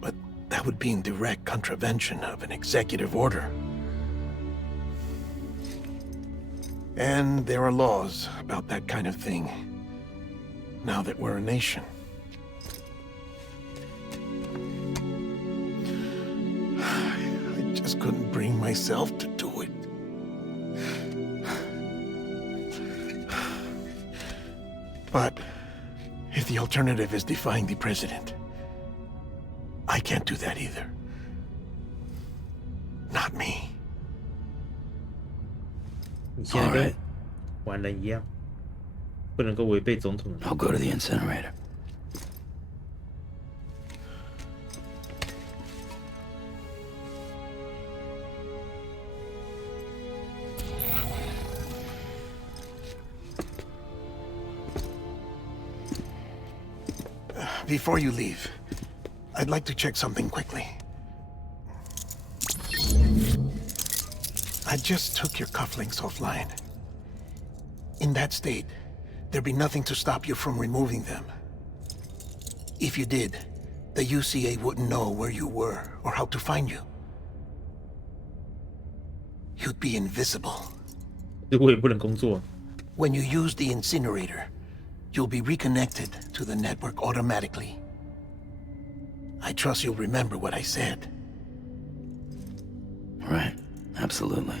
But that would be in direct contravention of an executive order. And there are laws about that kind of thing, now that we're a nation. I just couldn't bring myself to do it. the alternative is defying the president, I can't do that either. Not me. 你现在跟完人一样，不能够违背总统的。I'll go to the incinerator. Before you leave, I'd like to check something quickly. I just took your cufflinks offline. In that state, there'd be nothing to stop you from removing them. If you did, the UCA wouldn't know where you were or how to find you. You'd be invisible. 我也不能工作。When you use the incinerator, you'll be reconnected to the network automatically. I trust you'll remember what I said. Right. Absolutely.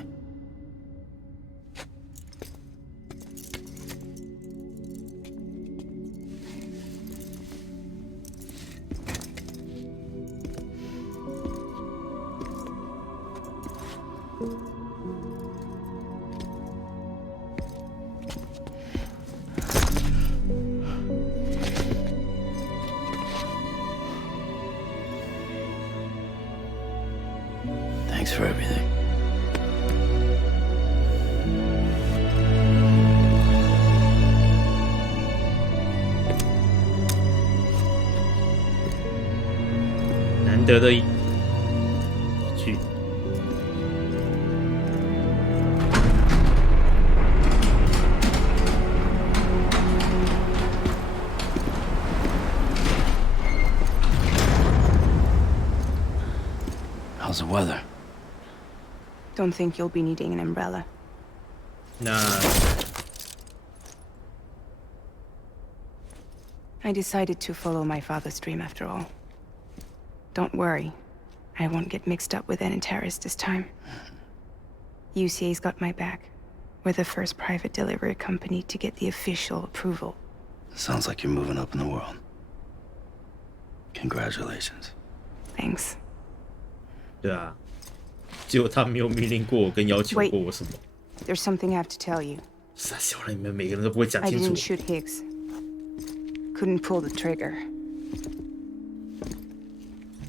Thanks for everything. How's the weather? Don't think you'll be needing an umbrella. Nah. I decided to follow my father's dream after all. Don't worry. I won't get mixed up with any terrorists this time. UCA's got my back. We're the first private delivery company to get the official approval. Sounds like you're moving up in the world. Congratulations. Thanks. 对啊，结果他没有命令过我跟要求过我什么。There's something I have to tell you. 傻小了，你们每个人都不会讲 I 清 didn't 楚。 shoot Higgs. Couldn't pull the trigger.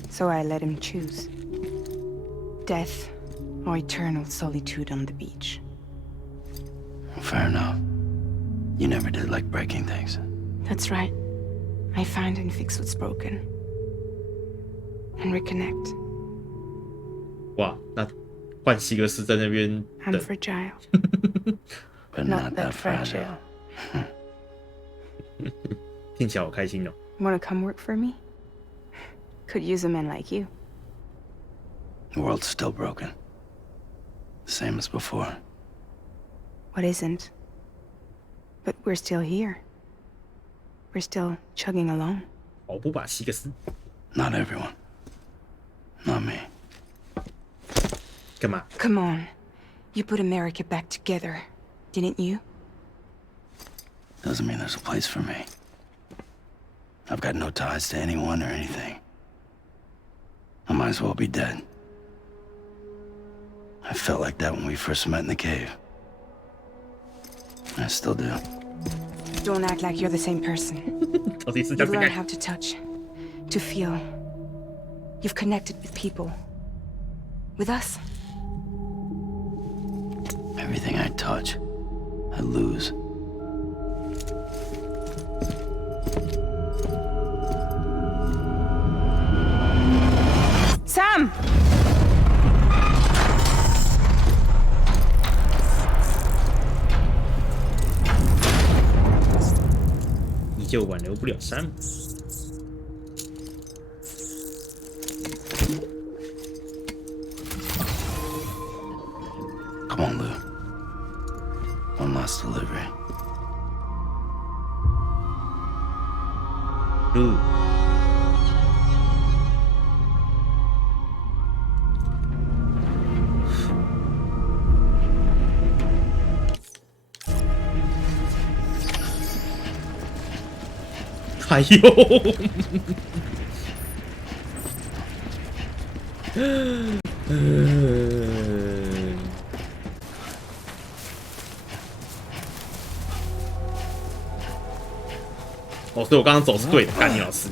So I let him choose. Death or eternal solitude on the beach. Fair enough. You never did like breaking things. That's right. I find and fix what's broken. And reconnect. 哇，那换希格斯在那边 I'm 等。 fragile. But Not that fragile. 听起来好开心哦。 Wanna come work for me? Could use a man like you. The world's still broken. Same as before. What isn't? But we're still here. We're still chugging along. 保不把希格斯 Not everyone. Not me. 干嘛？ Come on. You put America back together, didn't you? Doesn't mean there's a place for me. I've got no ties to anyone or anything. I might as well be dead. I felt like that when we first met in the cave. I still do. Don't act like you're the same person. 到底是 You've 在不 learned 该？ how to touch, to feel. You've connected with people. With us. Everything I touch, I lose. Sam! 你就挽留不了山姆。 Come on, Lou. One last delivery. 路。哎呦！哦，所以我刚刚走是对的，干你老师！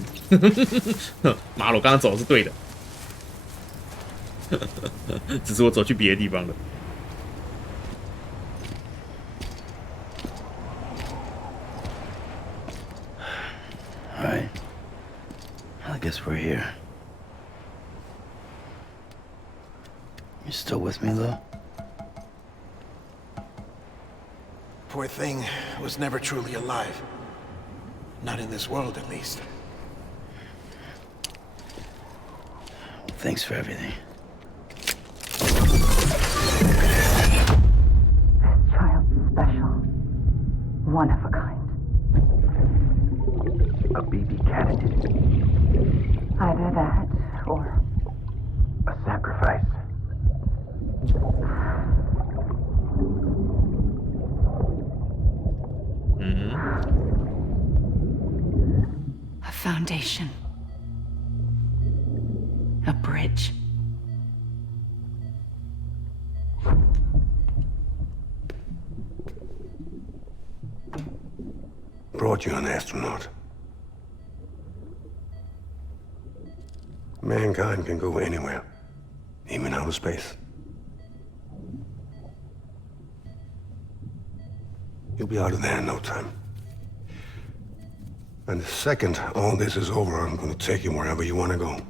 妈了，我刚刚走的是对的，只是我走去别的地方了。All right. I guess we're here. You still with me, though? Poor thing was never truly alive. Not in this world, at least. Thanks for everything. Child's special. One of a kind. A BB candidate. Either that, or A sacrifice. A foundation. A bridge. Brought you an astronaut. Mankind can go anywhere, even outer space. You'll be out of there in no time. And the second all this is over, I'm gonna take you wherever you wanna go.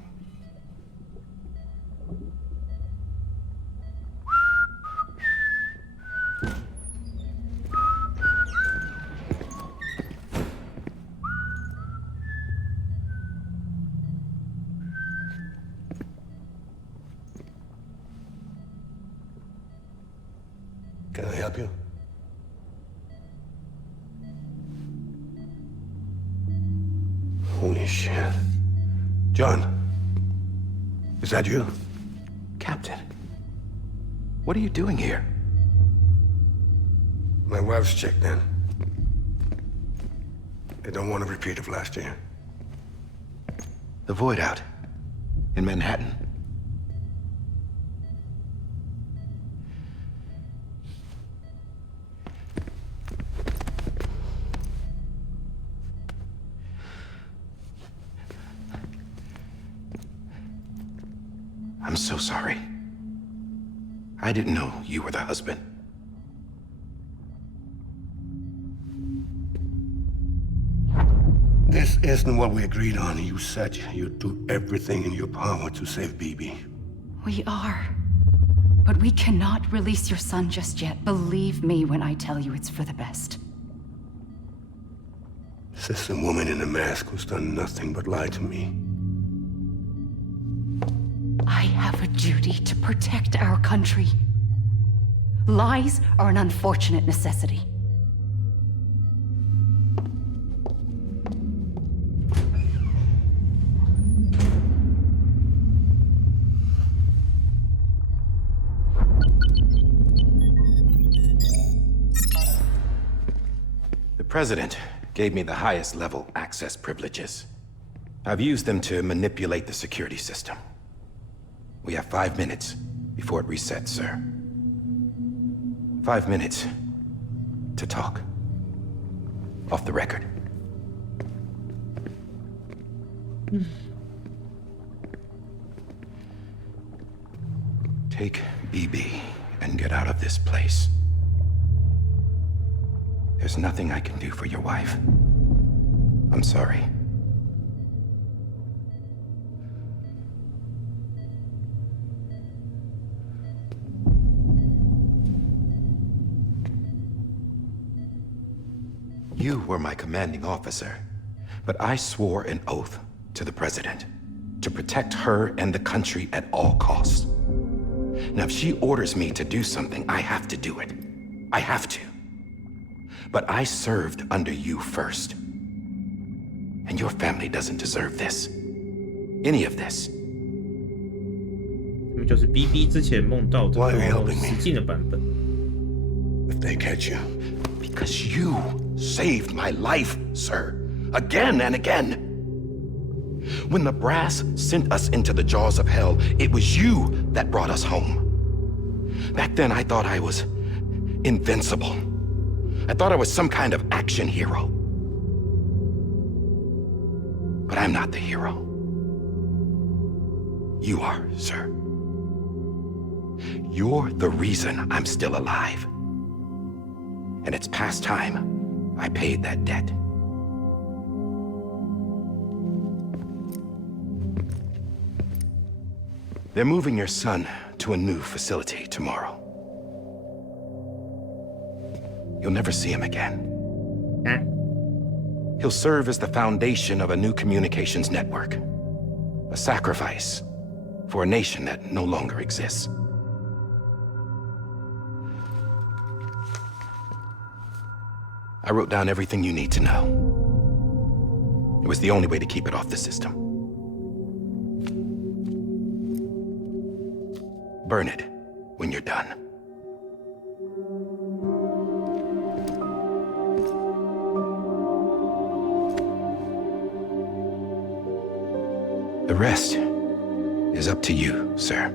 Can I help you? Holy shit. John, is that you? Captain, what are you doing here? My wife's checked in. They don't want a repeat of last year. The Void Out in Manhattan. I'm so sorry. I didn't know you were the husband. This isn't what we agreed on. You said you'd do everything in your power to save BB. We are. But we cannot release your son just yet. Believe me when I tell you it's for the best. This is a woman in a mask who's done nothing but lie to me. I have a duty to protect our country. Lies are an unfortunate necessity. The President gave me the highest level access privileges. I've used them to manipulate the security system. We have 5 minutes before it resets, sir. 5 minutes to talk. Off the record. Take BB and get out of this place. There's nothing I can do for your wife. I'm sorry. You were my commanding officer, but I swore an oath to the President to protect her and the country at all costs. Now, if she orders me to do something, I have to do it. I have to. But I served under you first. And your family doesn't deserve this. Any of this. 就是 BB 之前梦到的实际的版本。If they catch you. Because you saved my life, sir. again and again. When the brass sent us into the jaws of hell, it was you that brought us home. Back then, I thought I was invincible. I thought I was some kind of action hero. But I'm not the hero. You are, sir. You're the reason I'm still alive. And it's past time I paid that debt. They're moving your son to a new facility tomorrow. You'll never see him again. He'll serve as the foundation of a new communications network. A sacrifice for a nation that no longer exists. I wrote down everything you need to know. It was the only way to keep it off the system. Burn it when you're done. The rest is up to you, sir.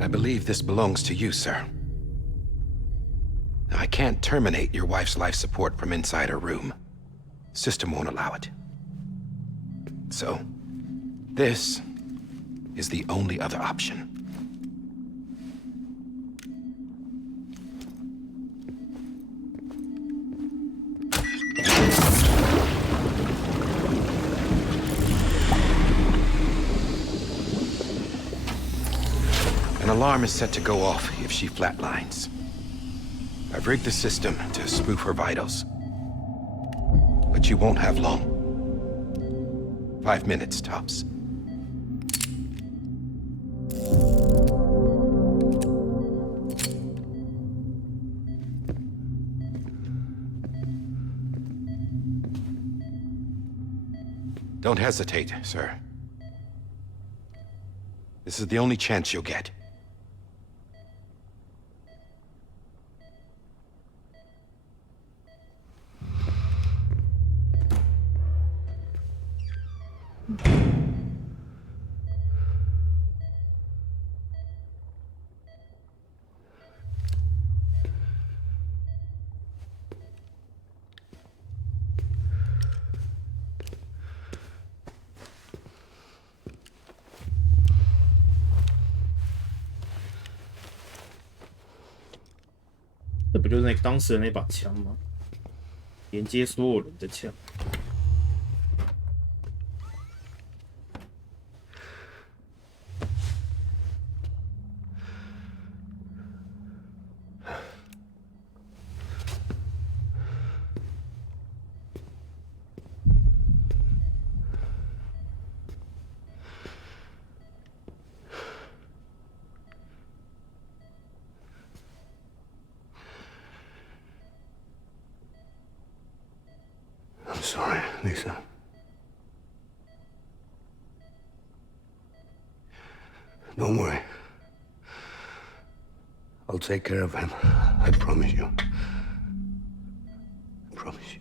I believe this belongs to you, sir. Now, I can't terminate your wife's life support from inside her room. System won't allow it. So, this is the only other option. An alarm is set to go off if she flatlines. I've rigged the system to spoof her vitals. But you won't have long. 5 minutes, tops. Don't hesitate, sir. This is the only chance you'll get.这不就是那当时的那把枪吗？连接所有人的枪。I'm sorry, Lisa. Don't worry. I'll take care of him. I promise you. I promise you.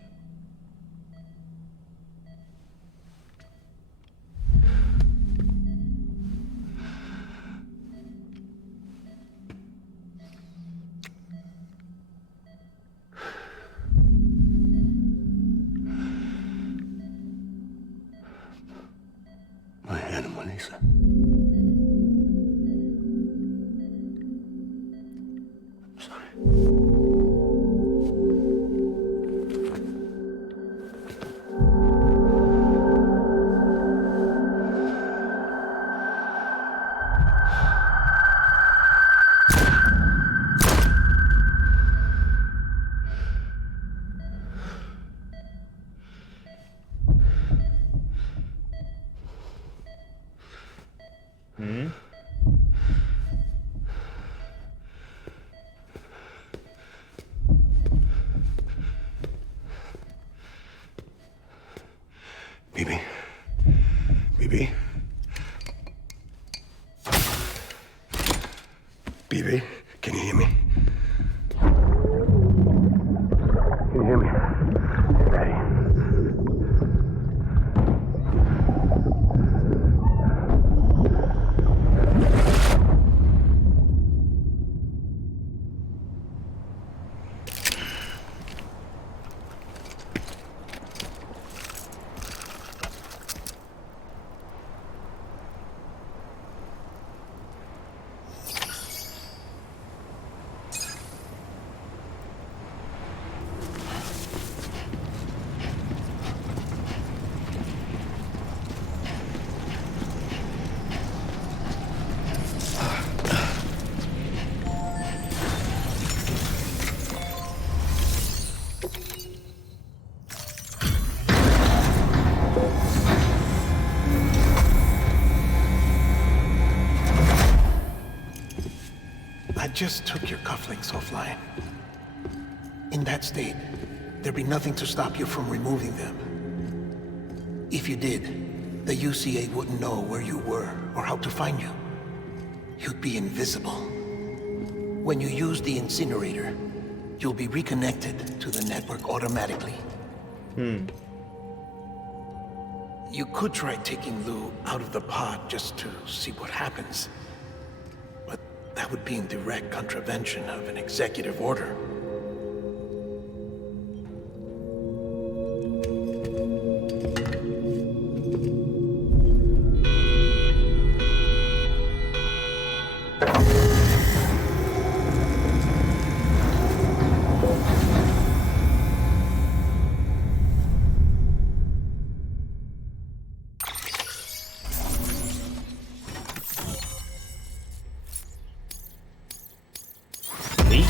My animal, Lisa. I'm sorry. BB? BB? BB? Can you hear me? Can you hear me? Hey. I just took your cufflinks offline. In that state, there'd be nothing to stop you from removing them. If you did, the UCA wouldn't know where you were or how to find you. You'd be invisible. When you use the incinerator, you'll be reconnected to the network automatically. You could try taking Lou out of the pod just to see what happens. But that would be in direct contravention of an executive order.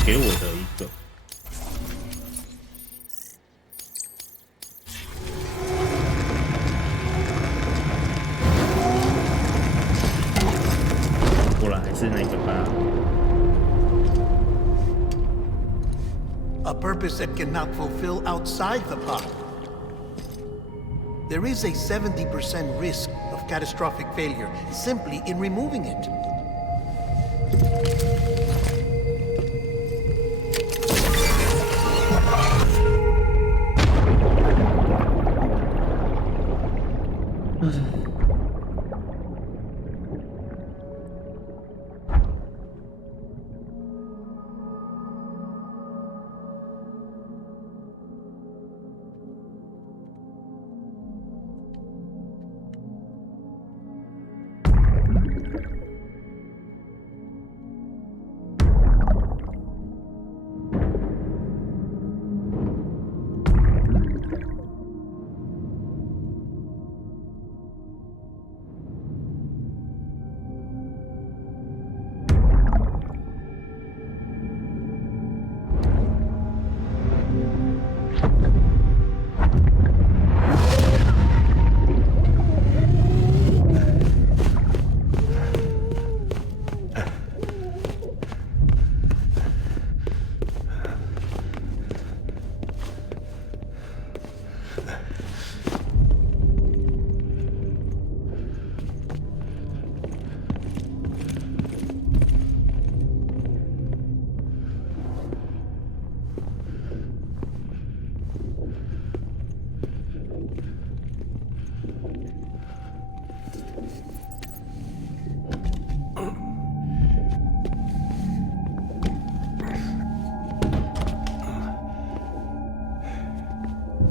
给我的一个。果然还是那个吧。A purpose that cannot fulfill outside the pod. There is a 70% risk of catastrophic failure simply in removing it.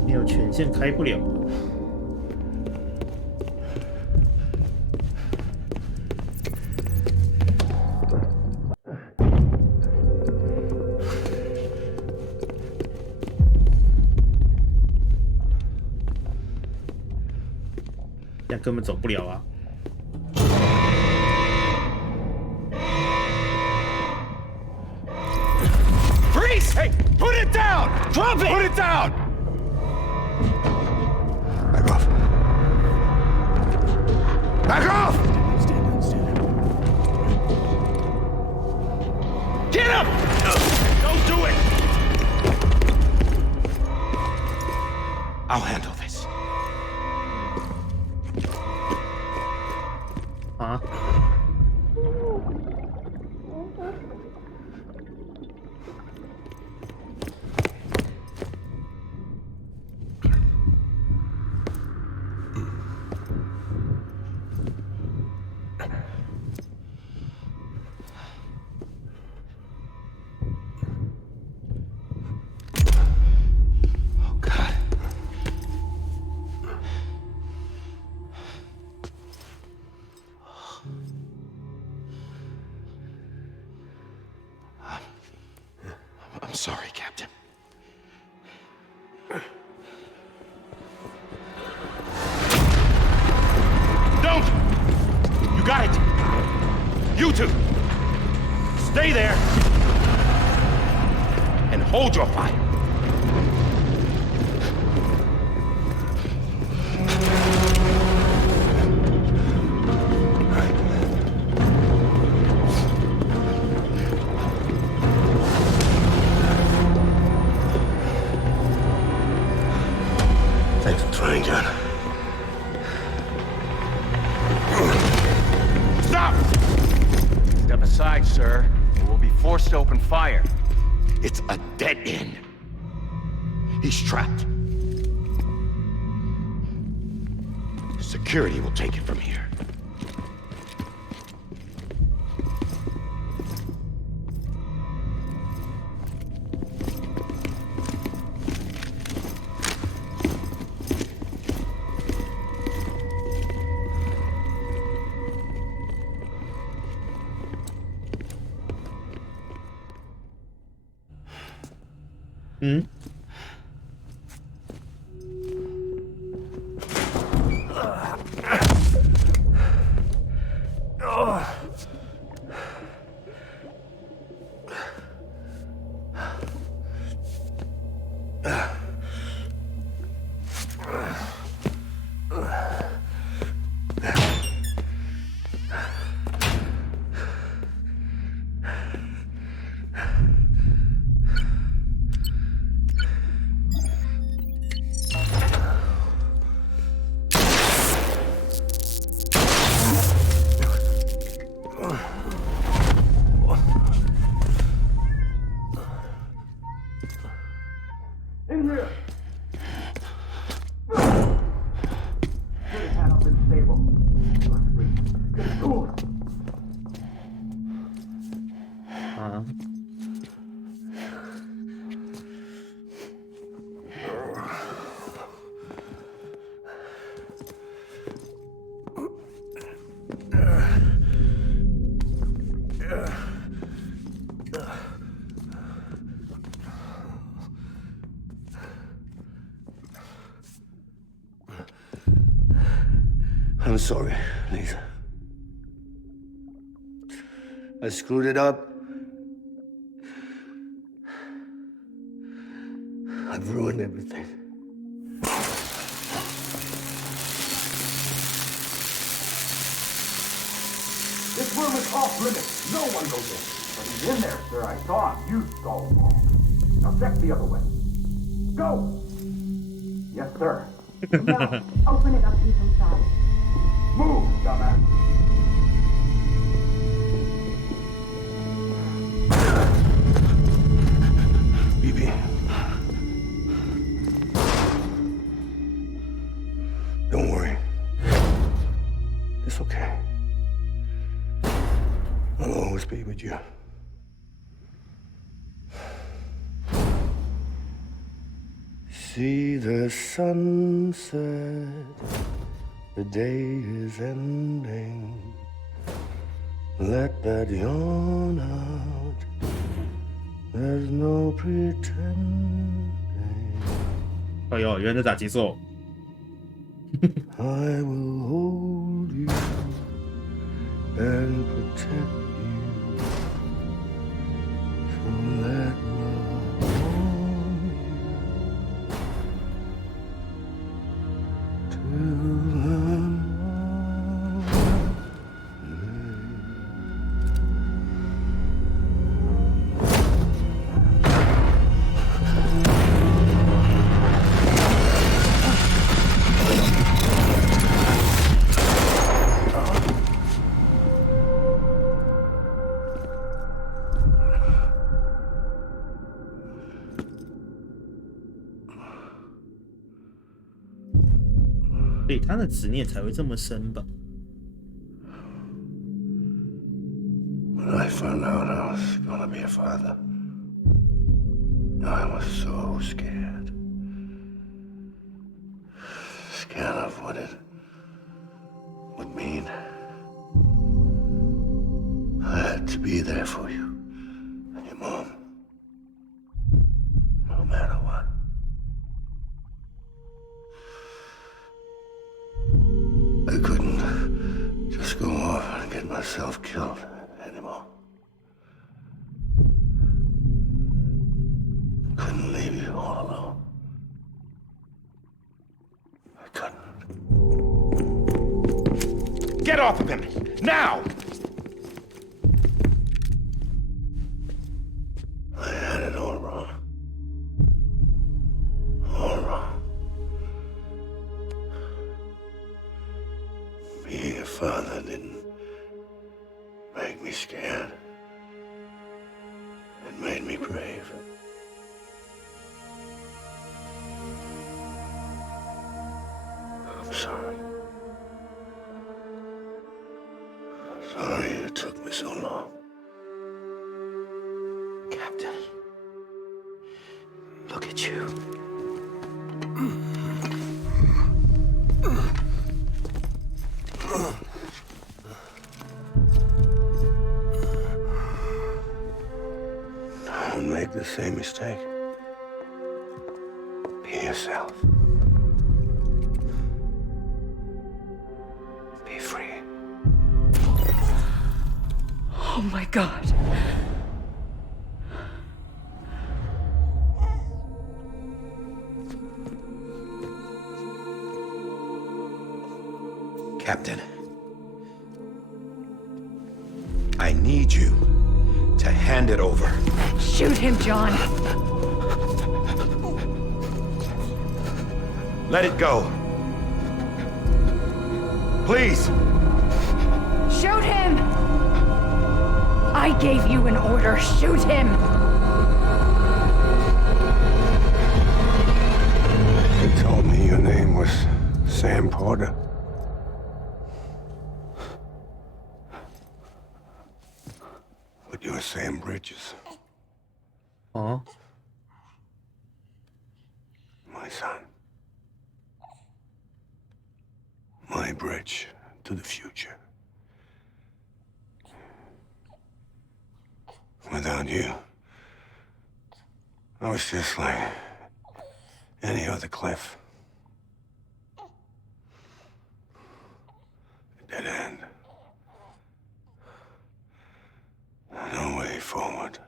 没有权限开不了。这样根本走不了啊！ Hey, put it down! Drop it! Put it down! Back off! Back off! sorry, Captain. Don't! You got it! You two! Stay there! And hold your fire! Thanks for trying, John. Stop! Step aside, sir, or we'll be forced to open fire. It's a dead end. He's trapped. Security will take it from here. Hmm? I'm sorry, Lisa. I screwed it up. I've ruined everything. This room is off limits. No one goes in. But he's in there, sir. I saw him. You stalled wrong. Now check the other way. Go! Yes, sir. No, open it up inside. Move, dumbass. BB. Don't worry. It's okay. I'll always be with you. See the sunset, the day is ending. Let that yawn out, there's no pretending. 哎呦，原来打节奏。I will hold you and protect you. So let love warm you till the所以他的执念才会这么深吧。When I found out I was gonna be a father, I was so scared. Scared of what it would mean. I had to be there for you and your mom. self-killed anymore. Couldn't leave you all alone. I couldn't. Get off of him! Now! I had it all wrong. All wrong. Being a father didn't make me scared. It made me brave. I'm sorry. Sorry it took me so long. Captain, look at you. Don't make the same mistake. Be yourself. Be free. Oh my God. Captain, I need you to hand it over. Shoot him, John. Let it go. Please. Shoot him! I gave you an order. Shoot him! You told me your name was Sam Porter. But you're Sam Bridges. Huh? My son. My bridge to the future. Without you, I was just like any other Cliff. A dead end. No way forward.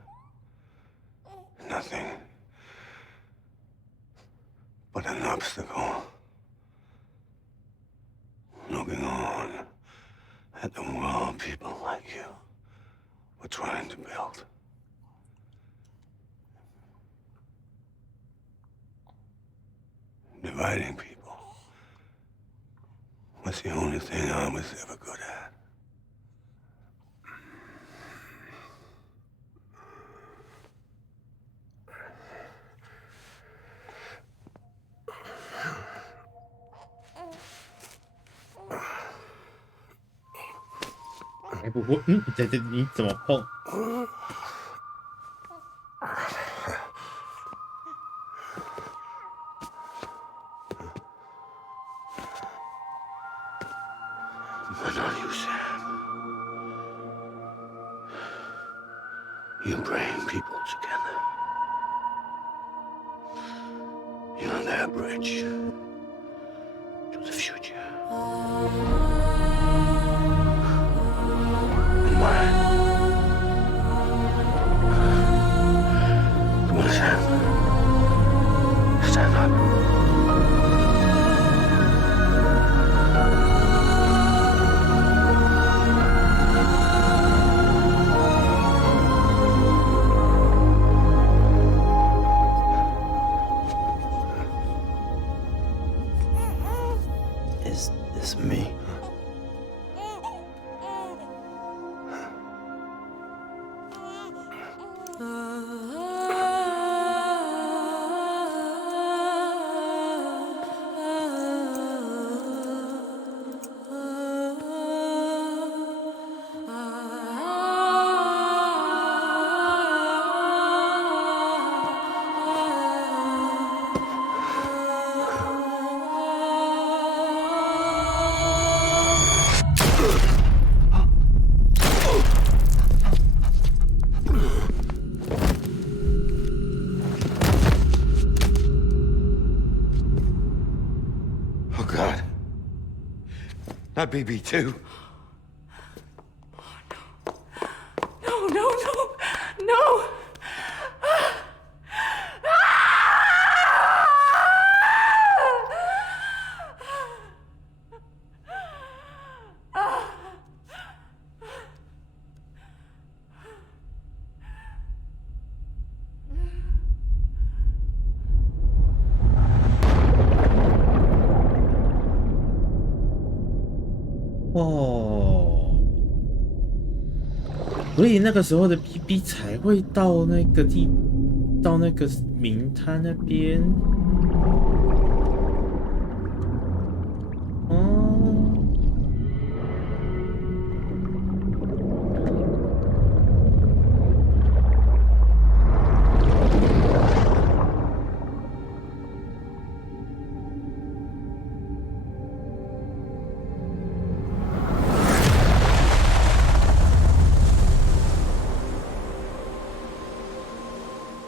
Nothing but an obstacle. Looking on at the world people like you were trying to build. Dividing people was the only thing I was ever good at.你怎么碰？ But not you, Sam. You bring people together. You're their bridge to the future. And mine. Come on, Sam. Stand up. Is this me? Not BB2. Oh, no. 所以那个时候的 BB 才会到那个到那个名摊那边。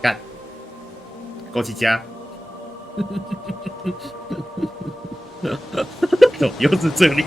干，枸杞家，怎么又是这里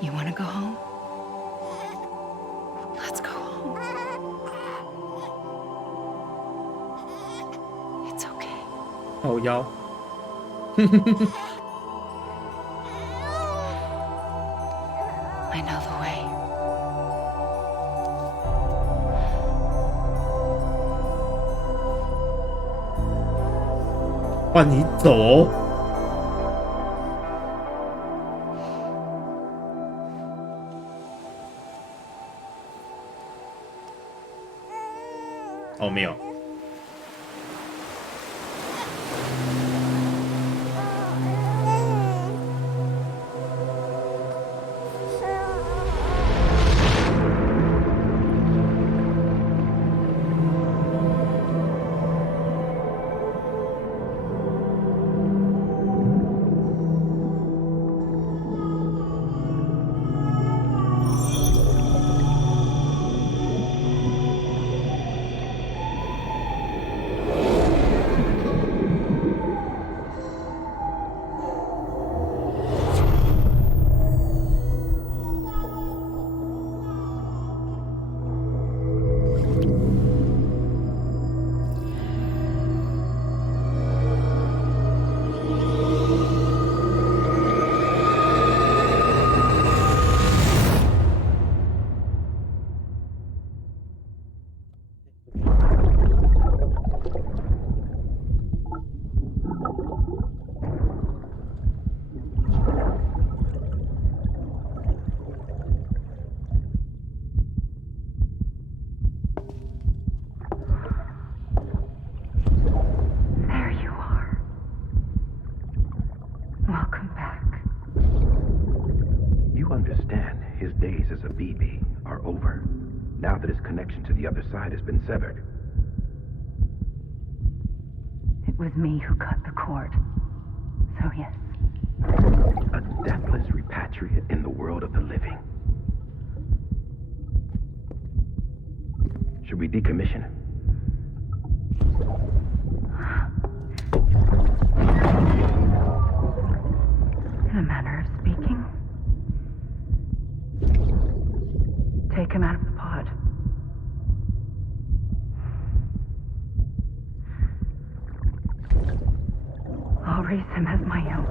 ？You want to go home? Let's go home. It's okay. 靠腰。I know the way. 换你走。哦，没有。To the other side has been severed. It was me who cut the cord. So yes. A deathless repatriate in the world of the living. Should we decommission him? In a manner of speaking. Take him out of the pod. I'll raise him as my own.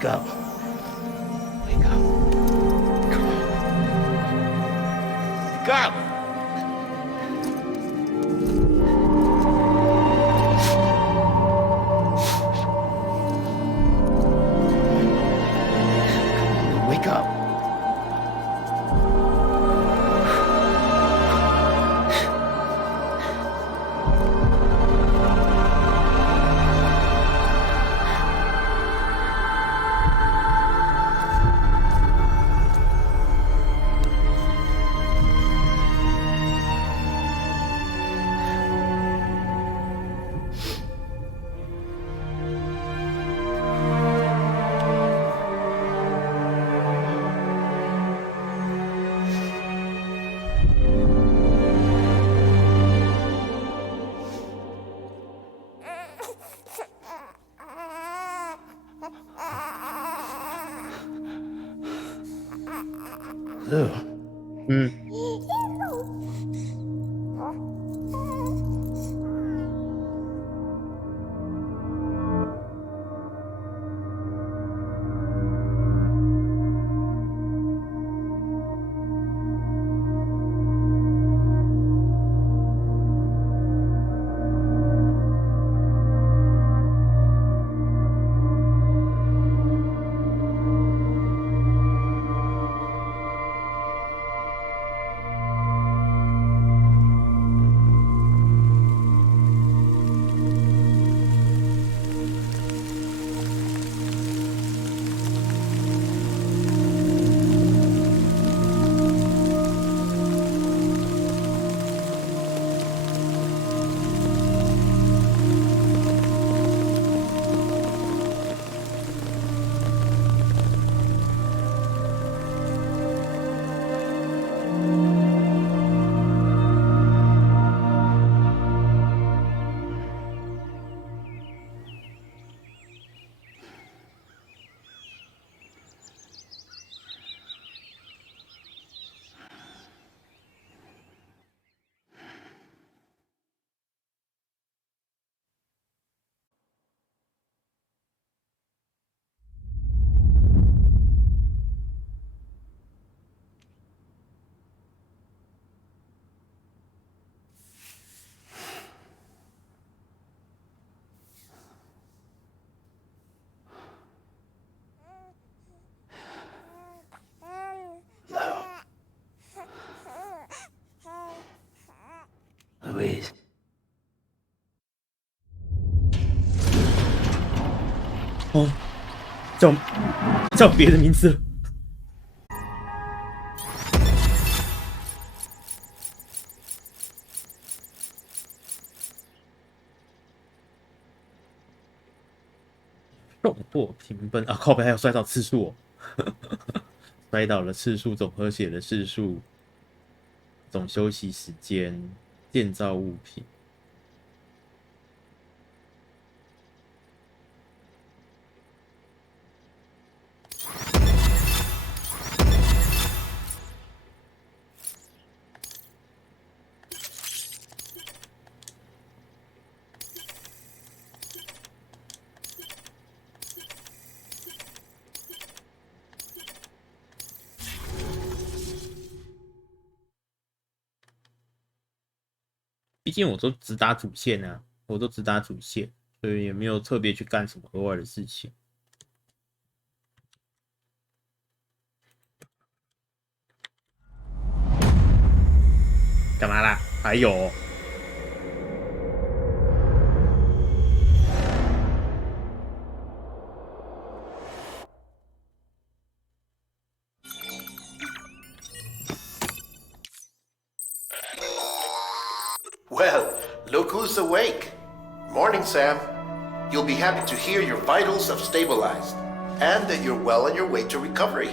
Wake up. Wake up. Come on. Wake up! Wake up. Louise. 哦，叫别的名字了。重获平分啊！靠北还有摔倒次数哦，摔倒了次数，总和写的次数，总休息时间，建造物品。毕竟我都只打主线啊，所以也没有特别去干什么额外的事情。干嘛啦？还有哦。Well, look who's awake. Morning, Sam. You'll be happy to hear your vitals have stabilized, and that you're well on your way to recovery.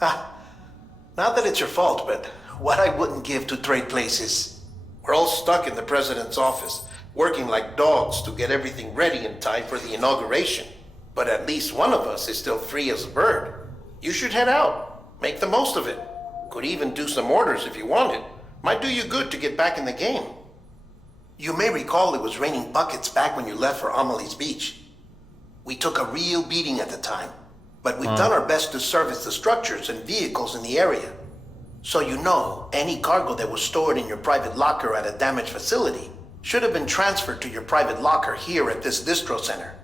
Not that it's your fault, but what I wouldn't give to trade places. We're all stuck in the president's office, working like dogs to get everything ready in time for the inauguration. But at least one of us is still free as a bird. You should head out. Make the most of it. Could even do some orders if you wanted. Might do you good to get back in the game. You may recall it was raining buckets back when you left for Amelie's Beach. We took a real beating at the time, but we've done our best to service the structures and vehicles in the area. So you know, any cargo that was stored in your private locker at a damaged facility should have been transferred to your private locker here at this distro center.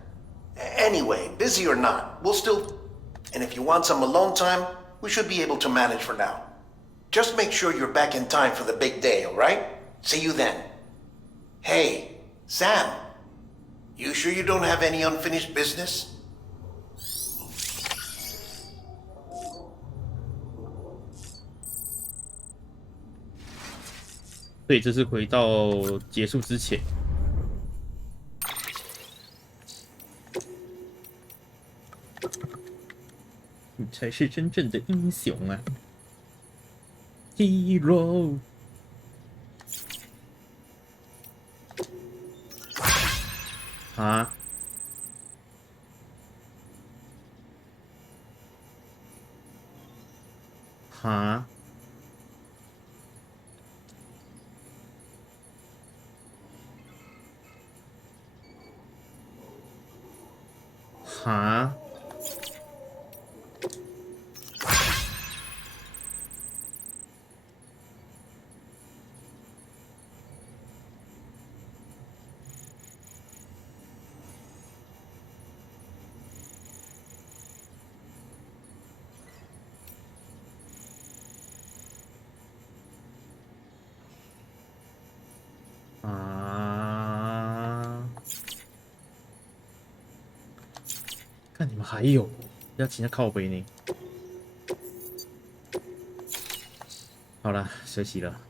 Anyway, busy or not, we'll still... And if you want some alone time, we should be able to manage for now. Just make sure you're back in time for the big day, alright? See you then. Hey, Sam. You sure you don't have any unfinished business? 所以这是回到结束之前。你才是真正的英雄啊 ，Hero！ 啊？哈？哈？看你们还有，要请他靠背呢。好了，休息了。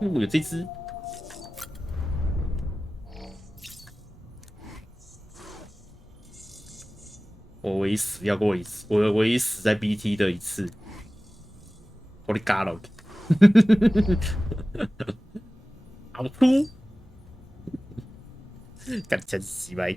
有这只。我唯一死要过一次，我唯一死在 BT 的一次。我的嘎了，好哭。干真死白。